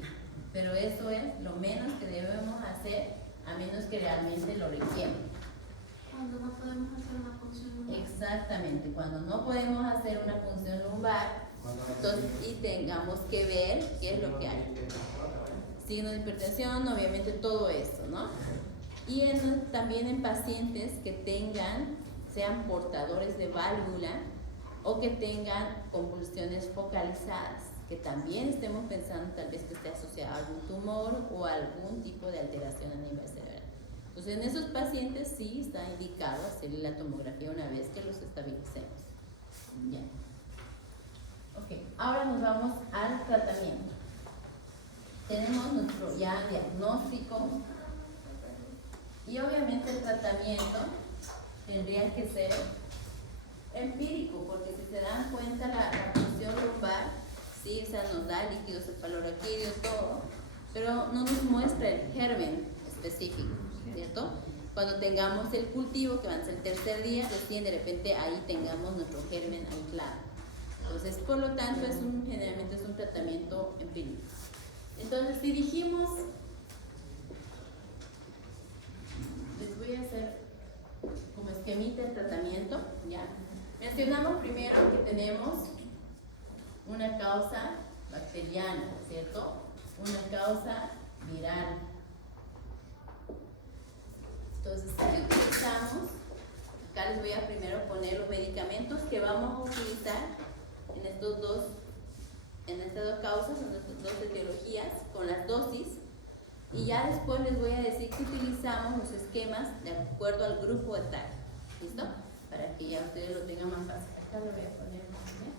pero eso es lo menos que debemos hacer a menos que realmente lo requieran. Cuando no podemos hacer una punción lumbar. Exactamente, cuando no podemos hacer una punción lumbar, entonces y tengamos que ver qué es lo que hay. Signos de hipertensión, obviamente todo eso, ¿no? Y también en pacientes que sean portadores de válvula o que tengan convulsiones focalizadas, que también estemos pensando tal vez que esté asociado a algún tumor o algún tipo de alteración a nivel cerebral. Entonces en esos pacientes sí está indicado hacer la tomografía una vez que los estabilicemos. Ya. Ok, ahora nos vamos al tratamiento. Tenemos nuestro ya diagnóstico y obviamente el tratamiento tendría que ser empírico, porque si se dan cuenta la función lumbar, sí, o sea, nos da líquido cefalorraquídeo, todo, pero no nos muestra el germen específico, ¿cierto? Cuando tengamos el cultivo, que va a ser el tercer día, recién de repente ahí tengamos nuestro germen aislado. Entonces, por lo tanto, generalmente es un tratamiento empírico. Entonces, si dijimos, les voy a hacer como esquemita el tratamiento, ¿ya? Mencionamos primero que tenemos una causa bacteriana, ¿cierto? Una causa viral. Entonces, si utilizamos, acá les voy a primero poner los medicamentos que vamos a utilizar en estas dos causas, en estas dos etiologías, con las dosis, y ya después les voy a decir que utilizamos los esquemas de acuerdo al grupo etario. ¿Listo? Para que ya ustedes lo tengan más fácil. Acá lo voy a poner más bien.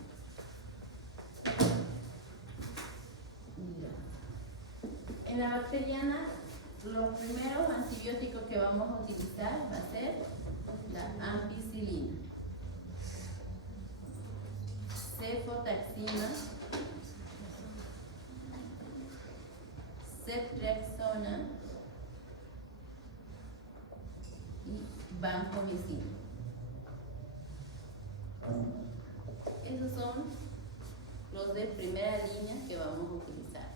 En la bacteriana, los primeros antibióticos que vamos a utilizar va a ser la ampicilina, cefotaxima, ceftriaxona y vancomicina. Esos son los de primera línea que vamos a utilizar.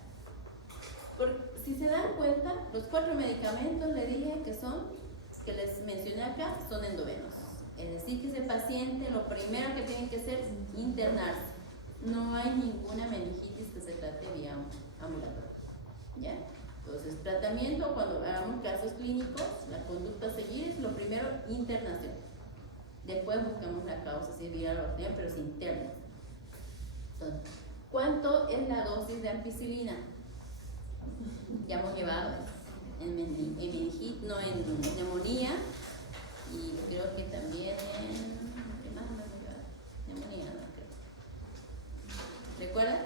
Si se dan cuenta, los 4 medicamentos le dije que les mencioné acá, son endovenos. Es decir, que ese paciente lo primero que tiene que hacer es internarse. No hay ninguna meningitis que se trate vía ambulatoria. ¿Ya? Entonces, tratamiento, cuando hagamos casos clínicos, la conducta a seguir es lo primero, internación. Después buscamos la causa, si es viral o bacteriana, pero es interna. Entonces, ¿cuánto es la dosis de ampicilina? Ya hemos llevado en meningitis, no, en neumonía, y creo que también en... ¿Qué más hemos llevado? Neumonía, no creo. ¿Recuerdan?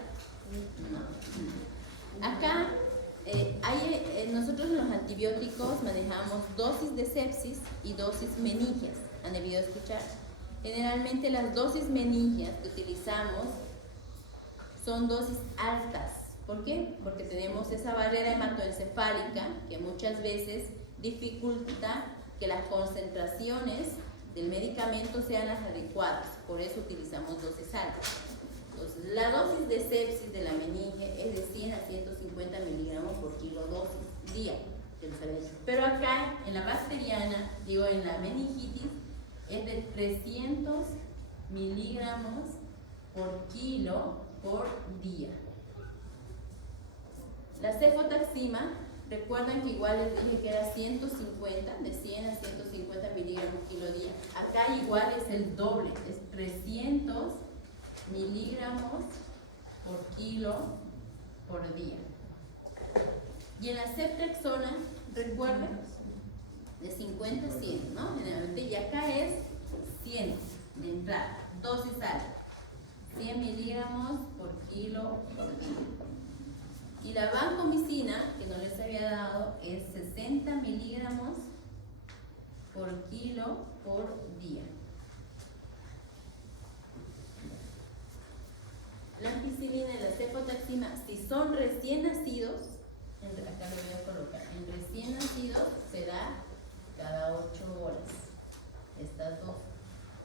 No. Acá, nosotros en los antibióticos manejamos dosis de sepsis y dosis meningias. ¿Han debido escuchar? Generalmente las dosis meningias que utilizamos son dosis altas. ¿Por qué? Porque tenemos esa barrera hematoencefálica que muchas veces dificulta que las concentraciones del medicamento sean las adecuadas. Por eso utilizamos dosis altas. Entonces, la dosis de sepsis de la meninge es de 100 a 150 miligramos por kilo dosis día. Pero acá, en la bacteriana, en la meningitis, es de 300 miligramos por kilo por día. La cefotaxima, recuerdan que igual les dije que era 150, de 100 a 150 miligramos kilo día. Acá igual es el doble, es 300 miligramos por kilo por día. Y en la ceftriaxona, recuerden, de 50 a 100, ¿no? Generalmente, y acá es 100 de entrada, dosis alta, 100 miligramos por kilo por día. Y la vancomicina, que no les había dado, es 60 miligramos por kilo por día. La ampicilina y la cefotaxima, si son recién nacidos, acá lo voy a colocar, en recién nacidos se da cada 8 horas, estas dos.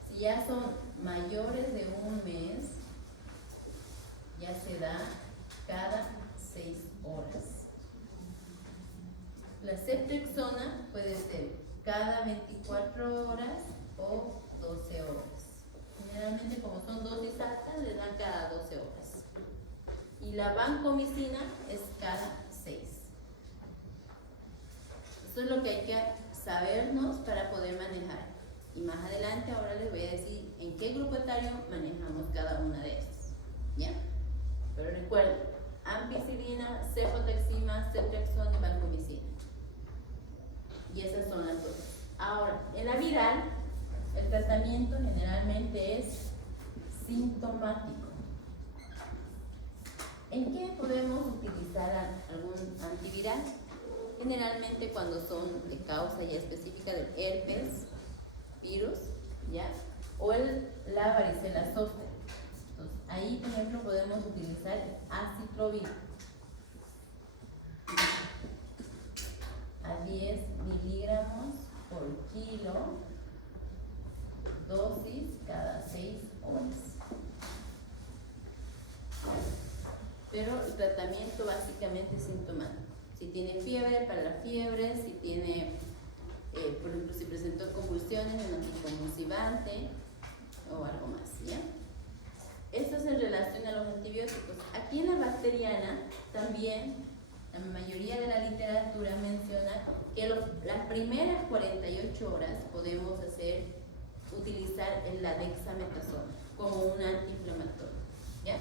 Si ya son mayores de un mes, ya se da cada 6 horas. La ceftriaxona puede ser cada 24 horas o 12 horas. Generalmente, como son dosis altas, le dan cada 12 horas. Y la vancomicina es cada 6. Eso es lo que hay que sabernos para poder manejar. Y más adelante ahora les voy a decir en qué grupo etario manejamos cada una de estas. ¿Ya? Pero recuerden, ampicilina, cefotaxima, ceftriaxona y vancomicina. Y esas son las dos. Ahora, en la viral, el tratamiento generalmente es sintomático. ¿En qué podemos utilizar algún antiviral? Generalmente cuando son de causa ya específica del herpes, virus, ¿ya? O la varicela zoster. Entonces, ahí, por ejemplo, podemos utilizar aciclovir a 10 miligramos por kilo, dosis cada 6 horas. Pero el tratamiento básicamente es sintomático. Si tiene fiebre, para la fiebre; si tiene, por ejemplo, si presentó convulsiones, un anticonvulsivante o algo más, ¿ya? Esto es en relación a los antibióticos. Aquí en la bacteriana también la mayoría de la literatura menciona que las primeras 48 horas podemos utilizar la dexametasona como un antiinflamatorio, ¿ya?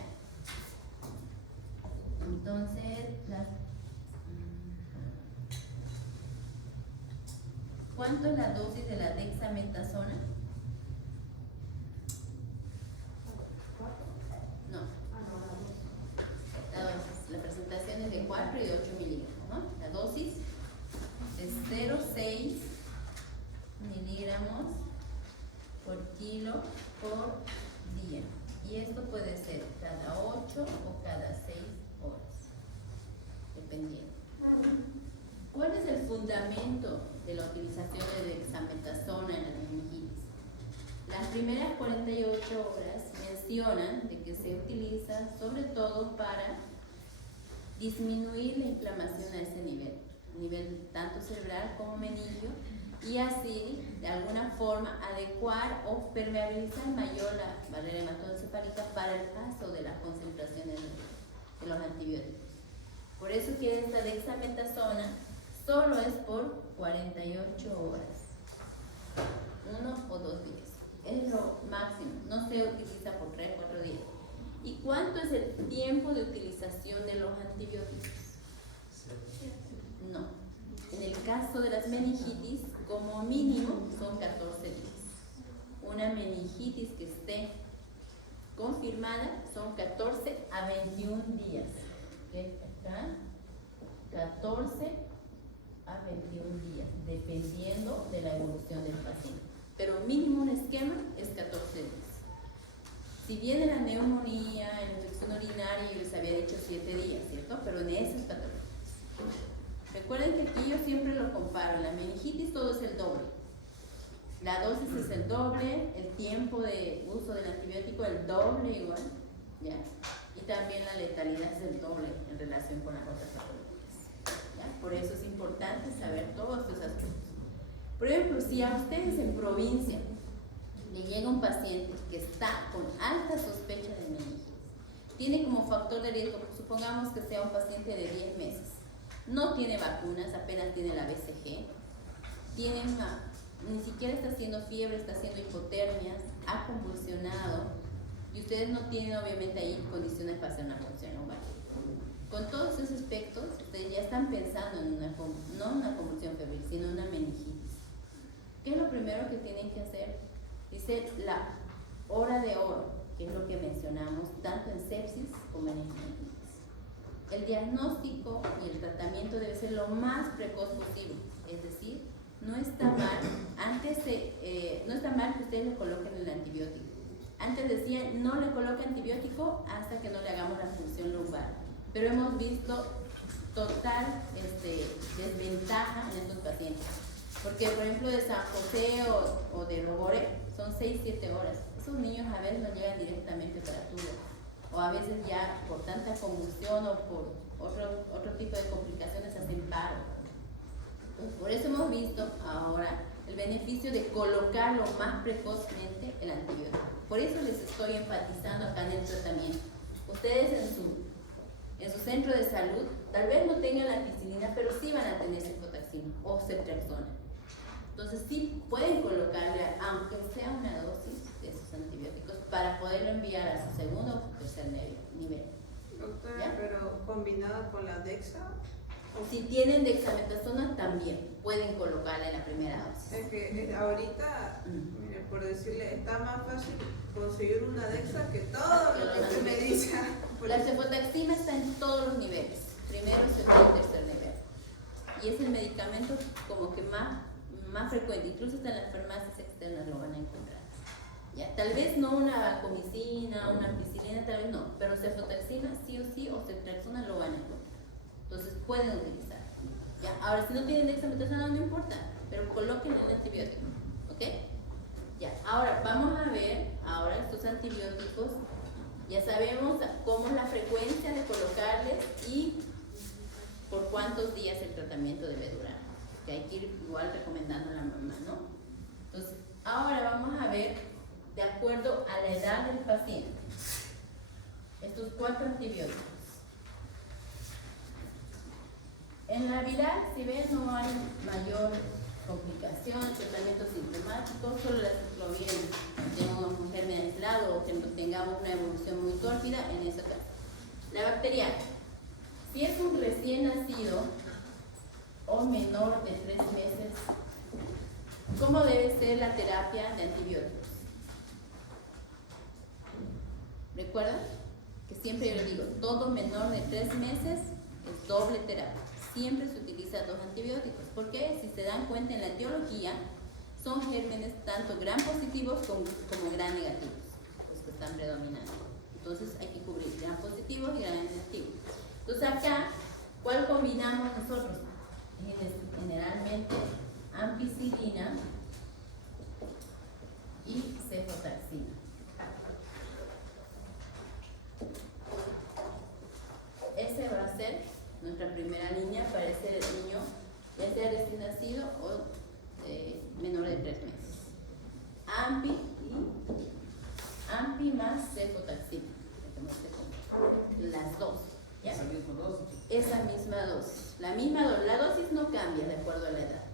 Entonces, ¿cuánto es la dosis de la dexametasona? No. La presentación es de 4 y de 8 miligramos, ¿no? La dosis es 0,6 miligramos por kilo por día. Y esto puede ser cada 8 o cada 6 horas, dependiendo. ¿Cuál es el fundamento de la utilización de dexametasona en la meningitis? Las primeras 48 horas mencionan de que se utiliza sobre todo para disminuir la inflamación a ese nivel tanto cerebral como meningio, y así de alguna forma adecuar o permeabilizar mayor la barrera hematoencefálica para el paso de las concentraciones de los antibióticos. Por eso que esta dexametasona solo es por 48 horas, 1 o 2 días. Es lo máximo, no se utiliza por 3 o 4 días. ¿Y cuánto es el tiempo de utilización de los antibióticos? No. En el caso de las meningitis, como mínimo son 14 días. Una meningitis que esté confirmada son 14 a 21 días. ¿Okay? Acá, 14 a 21 días, dependiendo de la evolución del paciente. Pero mínimo un esquema es 14 días. Si viene la neumonía, la infección urinaria, yo les había dicho 7 días, ¿cierto? Pero en esas 14 días. Recuerden que aquí yo siempre lo comparo. En la meningitis todo es el doble. La dosis es el doble, el tiempo de uso del antibiótico el doble igual, ¿ya? Y también la letalidad es el doble en relación con las otras patologías, ¿ya? Por eso es importante saber todos estos aspectos. Por ejemplo, si a ustedes en provincia le llega un paciente que está con alta sospecha de meningitis, tiene como factor de riesgo, supongamos que sea un paciente de 10 meses, no tiene vacunas, apenas tiene la BCG, ni siquiera está haciendo fiebre, está haciendo hipotermias, ha convulsionado, y ustedes no tienen obviamente ahí condiciones para hacer una punción lumbar. Con todos esos aspectos, ustedes ya están pensando en no una convulsión febril, sino una meningitis. ¿Qué es lo primero que tienen que hacer? Dice la hora de oro, que es lo que mencionamos tanto en sepsis como en meningitis. El diagnóstico y el tratamiento debe ser lo más precoz posible, es decir, no está mal, no está mal que ustedes le coloquen el antibiótico. Antes decían, no le coloque antibiótico hasta que no le hagamos la punción lumbar, pero hemos visto total desventaja en estos pacientes, porque por ejemplo de San José o de Rogore son 6-7 horas. Esos niños a veces no llegan directamente para tubo, o a veces ya por tanta convulsión o por otro tipo de complicaciones hacen paro. Por eso hemos visto ahora el beneficio de colocar lo más precozmente el antibiótico. Por eso les estoy enfatizando acá en el tratamiento. Ustedes en su centro de salud tal vez no tengan la ampicilina, pero sí van a tener cefotaxima o ceftriaxona. Entonces sí pueden colocarle, aunque sea una dosis de esos antibióticos, para poderlo enviar a su segundo o tercer nivel. Doctora, ¿Ya? pero combinada con la Dexa. Si tienen dexametasona también pueden colocarla en la primera dosis. Es que ahorita, mire, por decirle, está más fácil conseguir una Dexa que todo lo que usted me dice. La cefotaxima está en todos los niveles, primero, segundo y tercer nivel. Y es el medicamento como que más frecuente, incluso hasta en las farmacias externas lo van a encontrar. ¿Ya? Tal vez no una vancomicina, una ampicilina, tal vez no, pero cefotaxima sí o ceftriaxona lo van a encontrar. Entonces pueden utilizar. ¿Ya? Ahora, si no tienen dexametasona no importa, pero coloquen el antibiótico. ¿Ok? Ya. Ahora, vamos a ver ahora estos antibióticos. Ya sabemos cómo es la frecuencia de colocarles y por cuántos días el tratamiento debe durar. Que hay que ir igual recomendando a la mamá, ¿no? Entonces, ahora vamos a ver de acuerdo a la edad del paciente estos 4 antibióticos. En la viral, si ven, no hay mayor complicación, tratamiento sintomático, solo la ciclovir tenemos un germen aislado o que tengamos una evolución muy tórpida en ese caso. La bacteriana, si es un recién nacido o menor de 3 meses, ¿cómo debe ser la terapia de antibióticos? ¿Recuerdan? Que siempre yo les digo, todo menor de 3 meses es doble terapia. Siempre se utiliza 2 antibióticos. Porque si se dan cuenta en la etiología, son gérmenes tanto gram positivos como gram negativos, los que están predominando. Entonces hay que cubrir gram positivos y gram negativos. Entonces acá, ¿cuál combinamos nosotros? Generalmente ampicilina y cefotaxima. Ese va a ser nuestra primera línea para ese niño, ya sea recién nacido o menor de 3 meses. Ampi más cefotaxima. Las dos. ¿Ya? Esa misma dosis. Esa misma dosis. La dosis no cambia de acuerdo a la edad.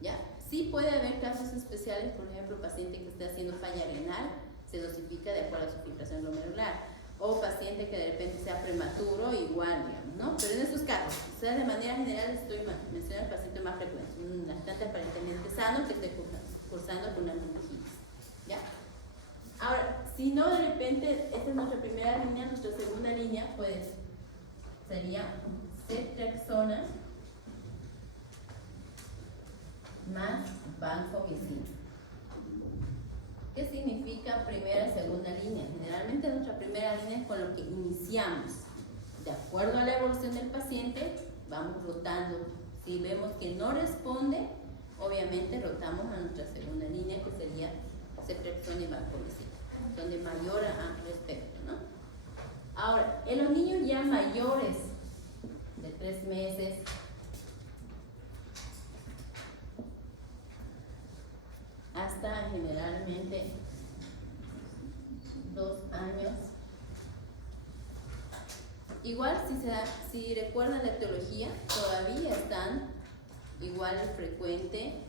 ¿Ya? Sí puede haber casos especiales, por ejemplo, paciente que esté haciendo falla renal, se dosifica de acuerdo a su filtración glomerular. O paciente que de repente sea prematuro, igual, digamos, ¿no? Pero en estos casos, o sea, de manera general estoy mencionando al paciente más frecuente, un lactante aparentemente sano que esté cursando con una meningitis, ¿ya? Ahora, si no, de repente, esta es nuestra primera línea, nuestra segunda línea, pues, sería ceftriaxona más vancomicina. ¿Qué significa primera y segunda línea? Generalmente nuestra primera línea es con lo que iniciamos. De acuerdo a la evolución del paciente, vamos rotando. Si vemos que no responde, obviamente rotamos a nuestra segunda línea, que sería ceftriaxona y vancomicina. Son de mayor a amplio espectro, ¿no? Ahora, en los niños ya mayores de 3 meses, hasta generalmente 2 años. Igual si recuerdan la etiología, todavía están igual frecuente,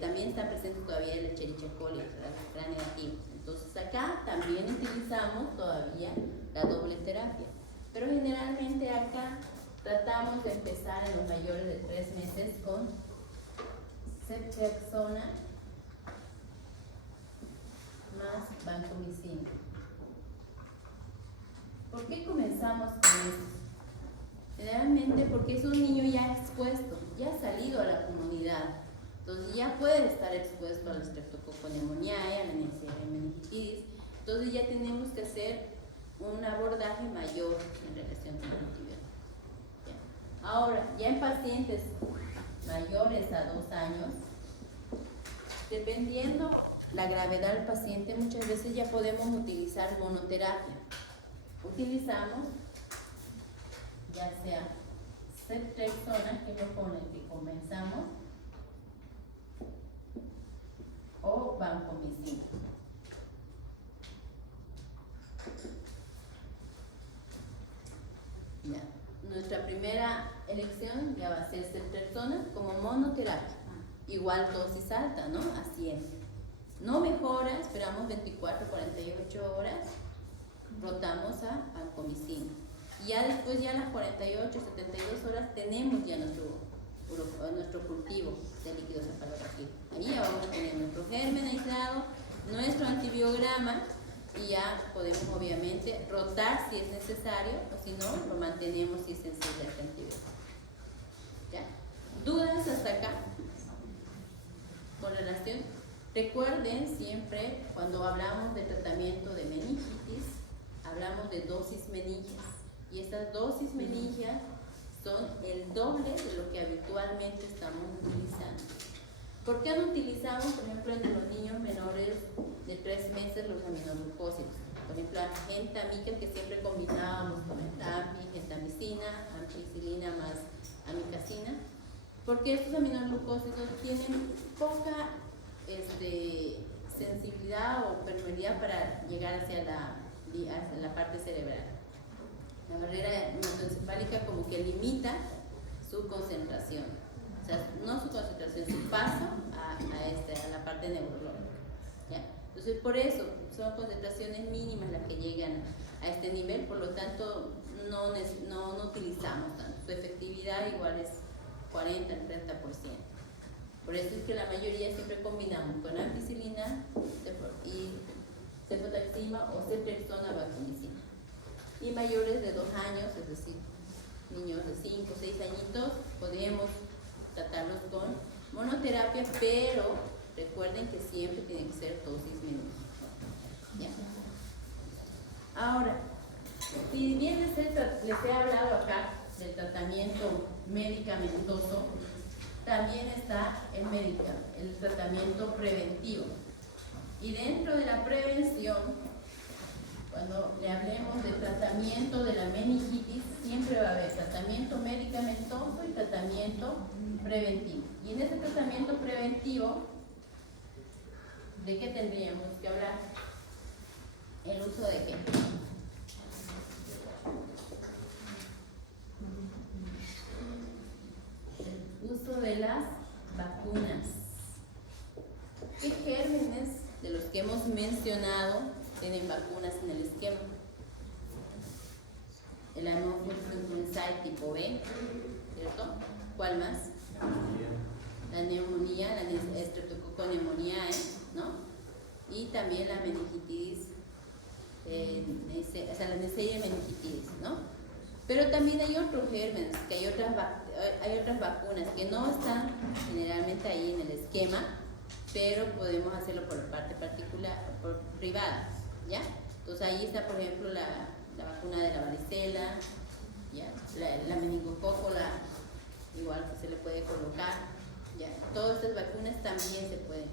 también están presentes todavía el Escherichia coli, los gram negativos. Entonces acá también utilizamos todavía la doble terapia. Pero generalmente acá tratamos de empezar en los mayores de 3 meses con ceftriaxona más vancomicina. ¿Por qué comenzamos con esto? Generalmente porque es un niño ya expuesto, ya ha salido a la comunidad, entonces ya puede estar expuesto al Streptococcus pneumoniae, a la meningitis, entonces ya tenemos que hacer un abordaje mayor en relación con el antibiótico. ¿Ya? Ahora, ya en pacientes mayores a 2 años, dependiendo la gravedad del paciente, muchas veces ya podemos utilizar monoterapia. Utilizamos ya sea ceftriaxona, que es con el que comenzamos, o vancomicina. Ya. Nuestra primera elección ya va a ser ceftriaxona como monoterapia. Igual dosis alta, ¿no? A 100. No mejora, esperamos 24, 48 horas, rotamos a vancomicina. Y ya después, ya a las 48, 72 horas, tenemos ya nuestro cultivo de líquido cefalorraquídeo. Ahí ya vamos a tener nuestro germen aislado, nuestro antibiograma y ya podemos obviamente rotar si es necesario, o si no, lo mantenemos si es sensible al antibiótico. ¿Ya? ¿Dudas hasta acá? Con relación, recuerden siempre cuando hablamos de tratamiento de meningitis, hablamos de dosis meningias, y estas dosis meningias son el doble de lo que habitualmente estamos utilizando. ¿Por qué no utilizamos, por ejemplo, en los niños menores de 3 meses los aminoglucósidos? Por ejemplo, gentamica, que siempre combinábamos con entapi, gentamicina, ampicilina más amicacina, porque estos aminoglucósidos tienen poca sensibilidad o permeabilidad para llegar hacia la parte cerebral. La barrera hematoencefálica como que limita su concentración, o sea, no su concentración, su paso a la parte neurológica, ¿ya? Entonces, por eso son concentraciones mínimas las que llegan a este nivel, por lo tanto no utilizamos tanto. Su efectividad igual es 40 al 30%. Por eso es que la mayoría siempre combinamos con ampicilina y cefotaxima o ceftriaxona vancomicina. Y mayores de 2 años, es decir, niños de 5 o 6 añitos, podemos tratarlos con monoterapia, pero recuerden que siempre tiene que ser dosis menor. ¿Ya? Ahora, si bien les he hablado acá del tratamiento medicamentoso, también está el tratamiento preventivo. Y dentro de la prevención, cuando le hablemos de tratamiento de la meningitis, siempre va a haber tratamiento medicamentoso y tratamiento preventivo. Y en ese tratamiento preventivo, ¿de qué tendríamos que hablar? ¿El uso de qué? El uso de las vacunas. ¿Qué gérmenes de los que hemos mencionado tienen vacunas en el esquema? El Anopheles influenzae tipo B, ¿cierto? ¿Cuál más? La neumonía, la Streptococcus pneumoniae, ¿no? Y también la meningitis, o sea, la Neisseria meningitis, ¿no? Pero también hay otros gérmenes, que hay otras vacunas que no están generalmente ahí en el esquema, pero podemos hacerlo por parte particular, por privada, ¿ya? Entonces ahí está, por ejemplo, la vacuna de la varicela, ¿ya? La meningococo, igual que se le puede colocar, ¿ya? Todas estas vacunas también se pueden.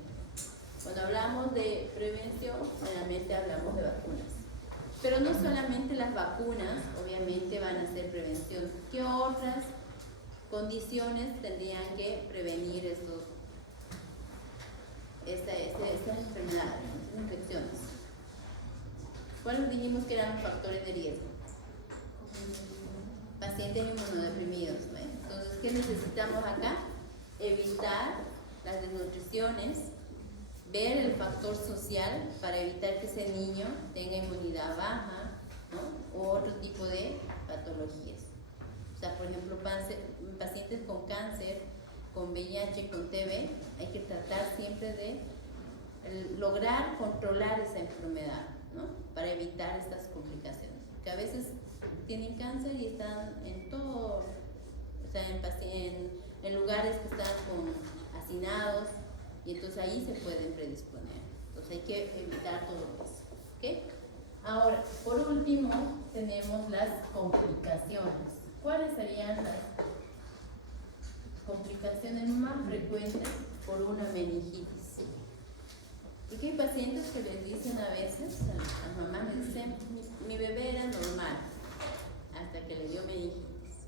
Cuando hablamos de prevención, generalmente hablamos de vacunas. Pero no solamente las vacunas, obviamente, van a ser prevención. ¿Qué otras condiciones tendrían que prevenir estas enfermedades, estas infecciones? ¿Cuáles dijimos que eran los factores de riesgo? Pacientes inmunodeprimidos, ¿no? Entonces, ¿qué necesitamos acá? Evitar las desnutriciones, ver el factor social para evitar que ese niño tenga inmunidad baja, ¿no? O otro tipo de patologías. O sea, por ejemplo, pacientes con cáncer, con VIH, con TB, hay que tratar siempre de lograr controlar esa enfermedad, ¿no? Para evitar estas complicaciones. Que a veces tienen cáncer y están en todo, o sea, en lugares que están hacinados, y entonces ahí se pueden predisponer. Entonces hay que evitar todo eso. ¿Okay? Ahora, por último, tenemos las complicaciones. ¿Cuáles serían las complicaciones más frecuentes por una meningitis? Porque hay pacientes que les dicen a veces, a las mamás les dicen, mi bebé era normal hasta que le dio meningitis.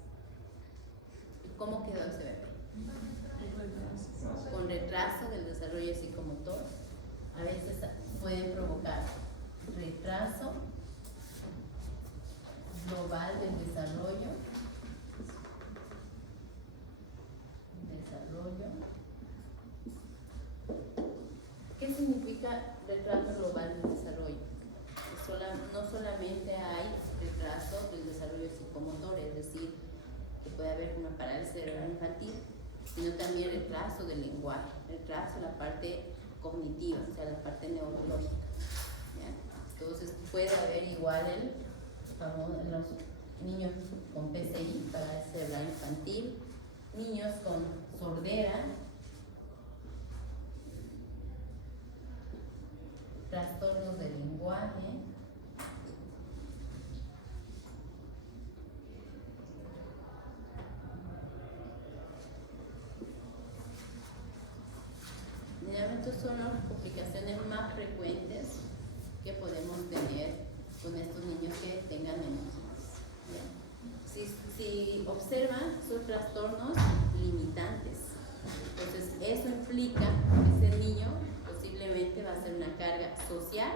¿Y cómo quedó ese bebé? Con retraso del desarrollo psicomotor. A veces pueden provocar retraso global del desarrollo. ¿Qué significa retraso global del desarrollo? No solamente hay retraso del desarrollo psicomotor, es decir, que puede haber una parálisis cerebral infantil, sino también retraso del lenguaje, retraso de la parte cognitiva, o sea, la parte neurológica, ¿ya? Entonces puede haber igual los niños con PCI, parálisis cerebral infantil, niños con sordera, trastornos del lenguaje, generalmente son las complicaciones más frecuentes que podemos tener con estos niños que tengan meningitis. Si observan, son trastornos limitantes. Entonces, eso implica que ese niño posiblemente va a ser una carga social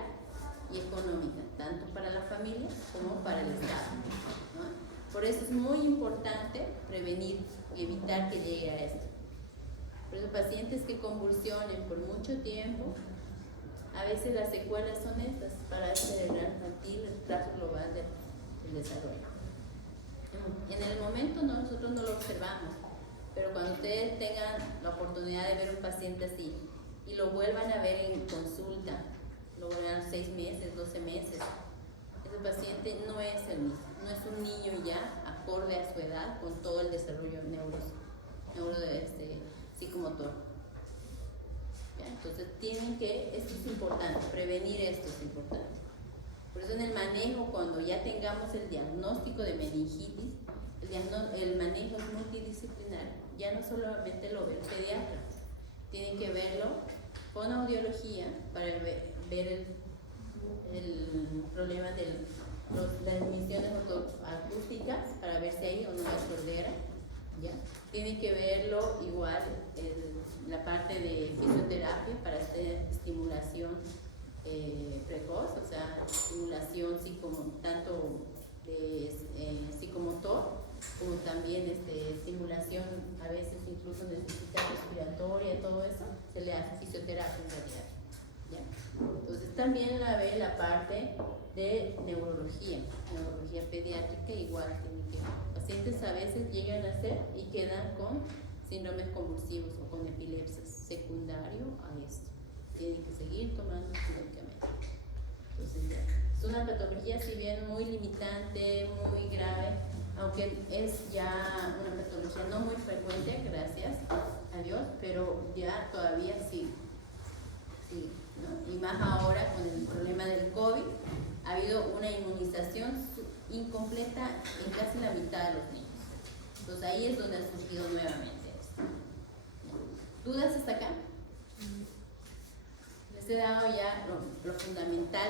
y económica, tanto para la familia como para el Estado, ¿no? Por eso es muy importante prevenir y evitar que llegue a esto. Por eso, pacientes que convulsionen por mucho tiempo, a veces las secuelas son estas: parálisis cerebral infantil, el retraso global del desarrollo. En el momento nosotros no lo observamos, pero cuando ustedes tengan la oportunidad de ver un paciente así y lo vuelvan a ver en consulta, lo vuelvan a 6 meses, 12 meses, ese paciente no es el mismo, no es un niño ya acorde a su edad con todo el desarrollo psicomotor. ¿Ya? Entonces esto es importante, prevenir esto es importante. Por eso en el manejo, cuando ya tengamos el diagnóstico de meningitis, el manejo es multidisciplinario. Ya no solamente lo ve el pediatra, tienen que verlo con audiología para ver el problema de las emisiones acústicas, para ver si hay o no hay sordera. ¿Ya? Tienen que verlo igual la parte de fisioterapia para hacer estimulación precoz, o sea, estimulación tanto de psicomotor como también estimulación, a veces incluso necesita respiratoria, todo eso, se le hace fisioterapia en realidad. ¿Ya? Entonces también la parte de neurología pediátrica, igual pacientes a veces llegan a ser y quedan con síndromes convulsivos o con epilepsias secundario a esto. Tienen que seguir tomando su medicamento. Entonces, es una patología, si bien muy limitante, muy grave, aunque es ya una patología no muy frecuente, gracias a Dios, pero ya todavía sí, ¿no? Y más ahora con el problema del COVID, ha habido una inmunización incompleta en casi la mitad de los niños. Entonces ahí es donde ha surgido nuevamente esto. ¿Dudas hasta acá? Les he dado ya lo fundamental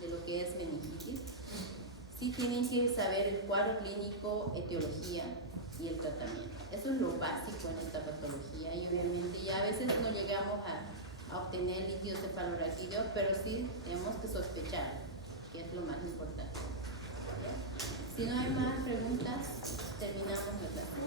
de lo que es meningitis. Sí tienen que saber el cuadro clínico, etiología y el tratamiento. Eso es lo básico en esta patología, y obviamente ya a veces no llegamos a obtener líquido cefalorraquídeo, pero sí tenemos que sospechar, que es lo más importante. ¿Ya? Si no hay más preguntas, terminamos la clase.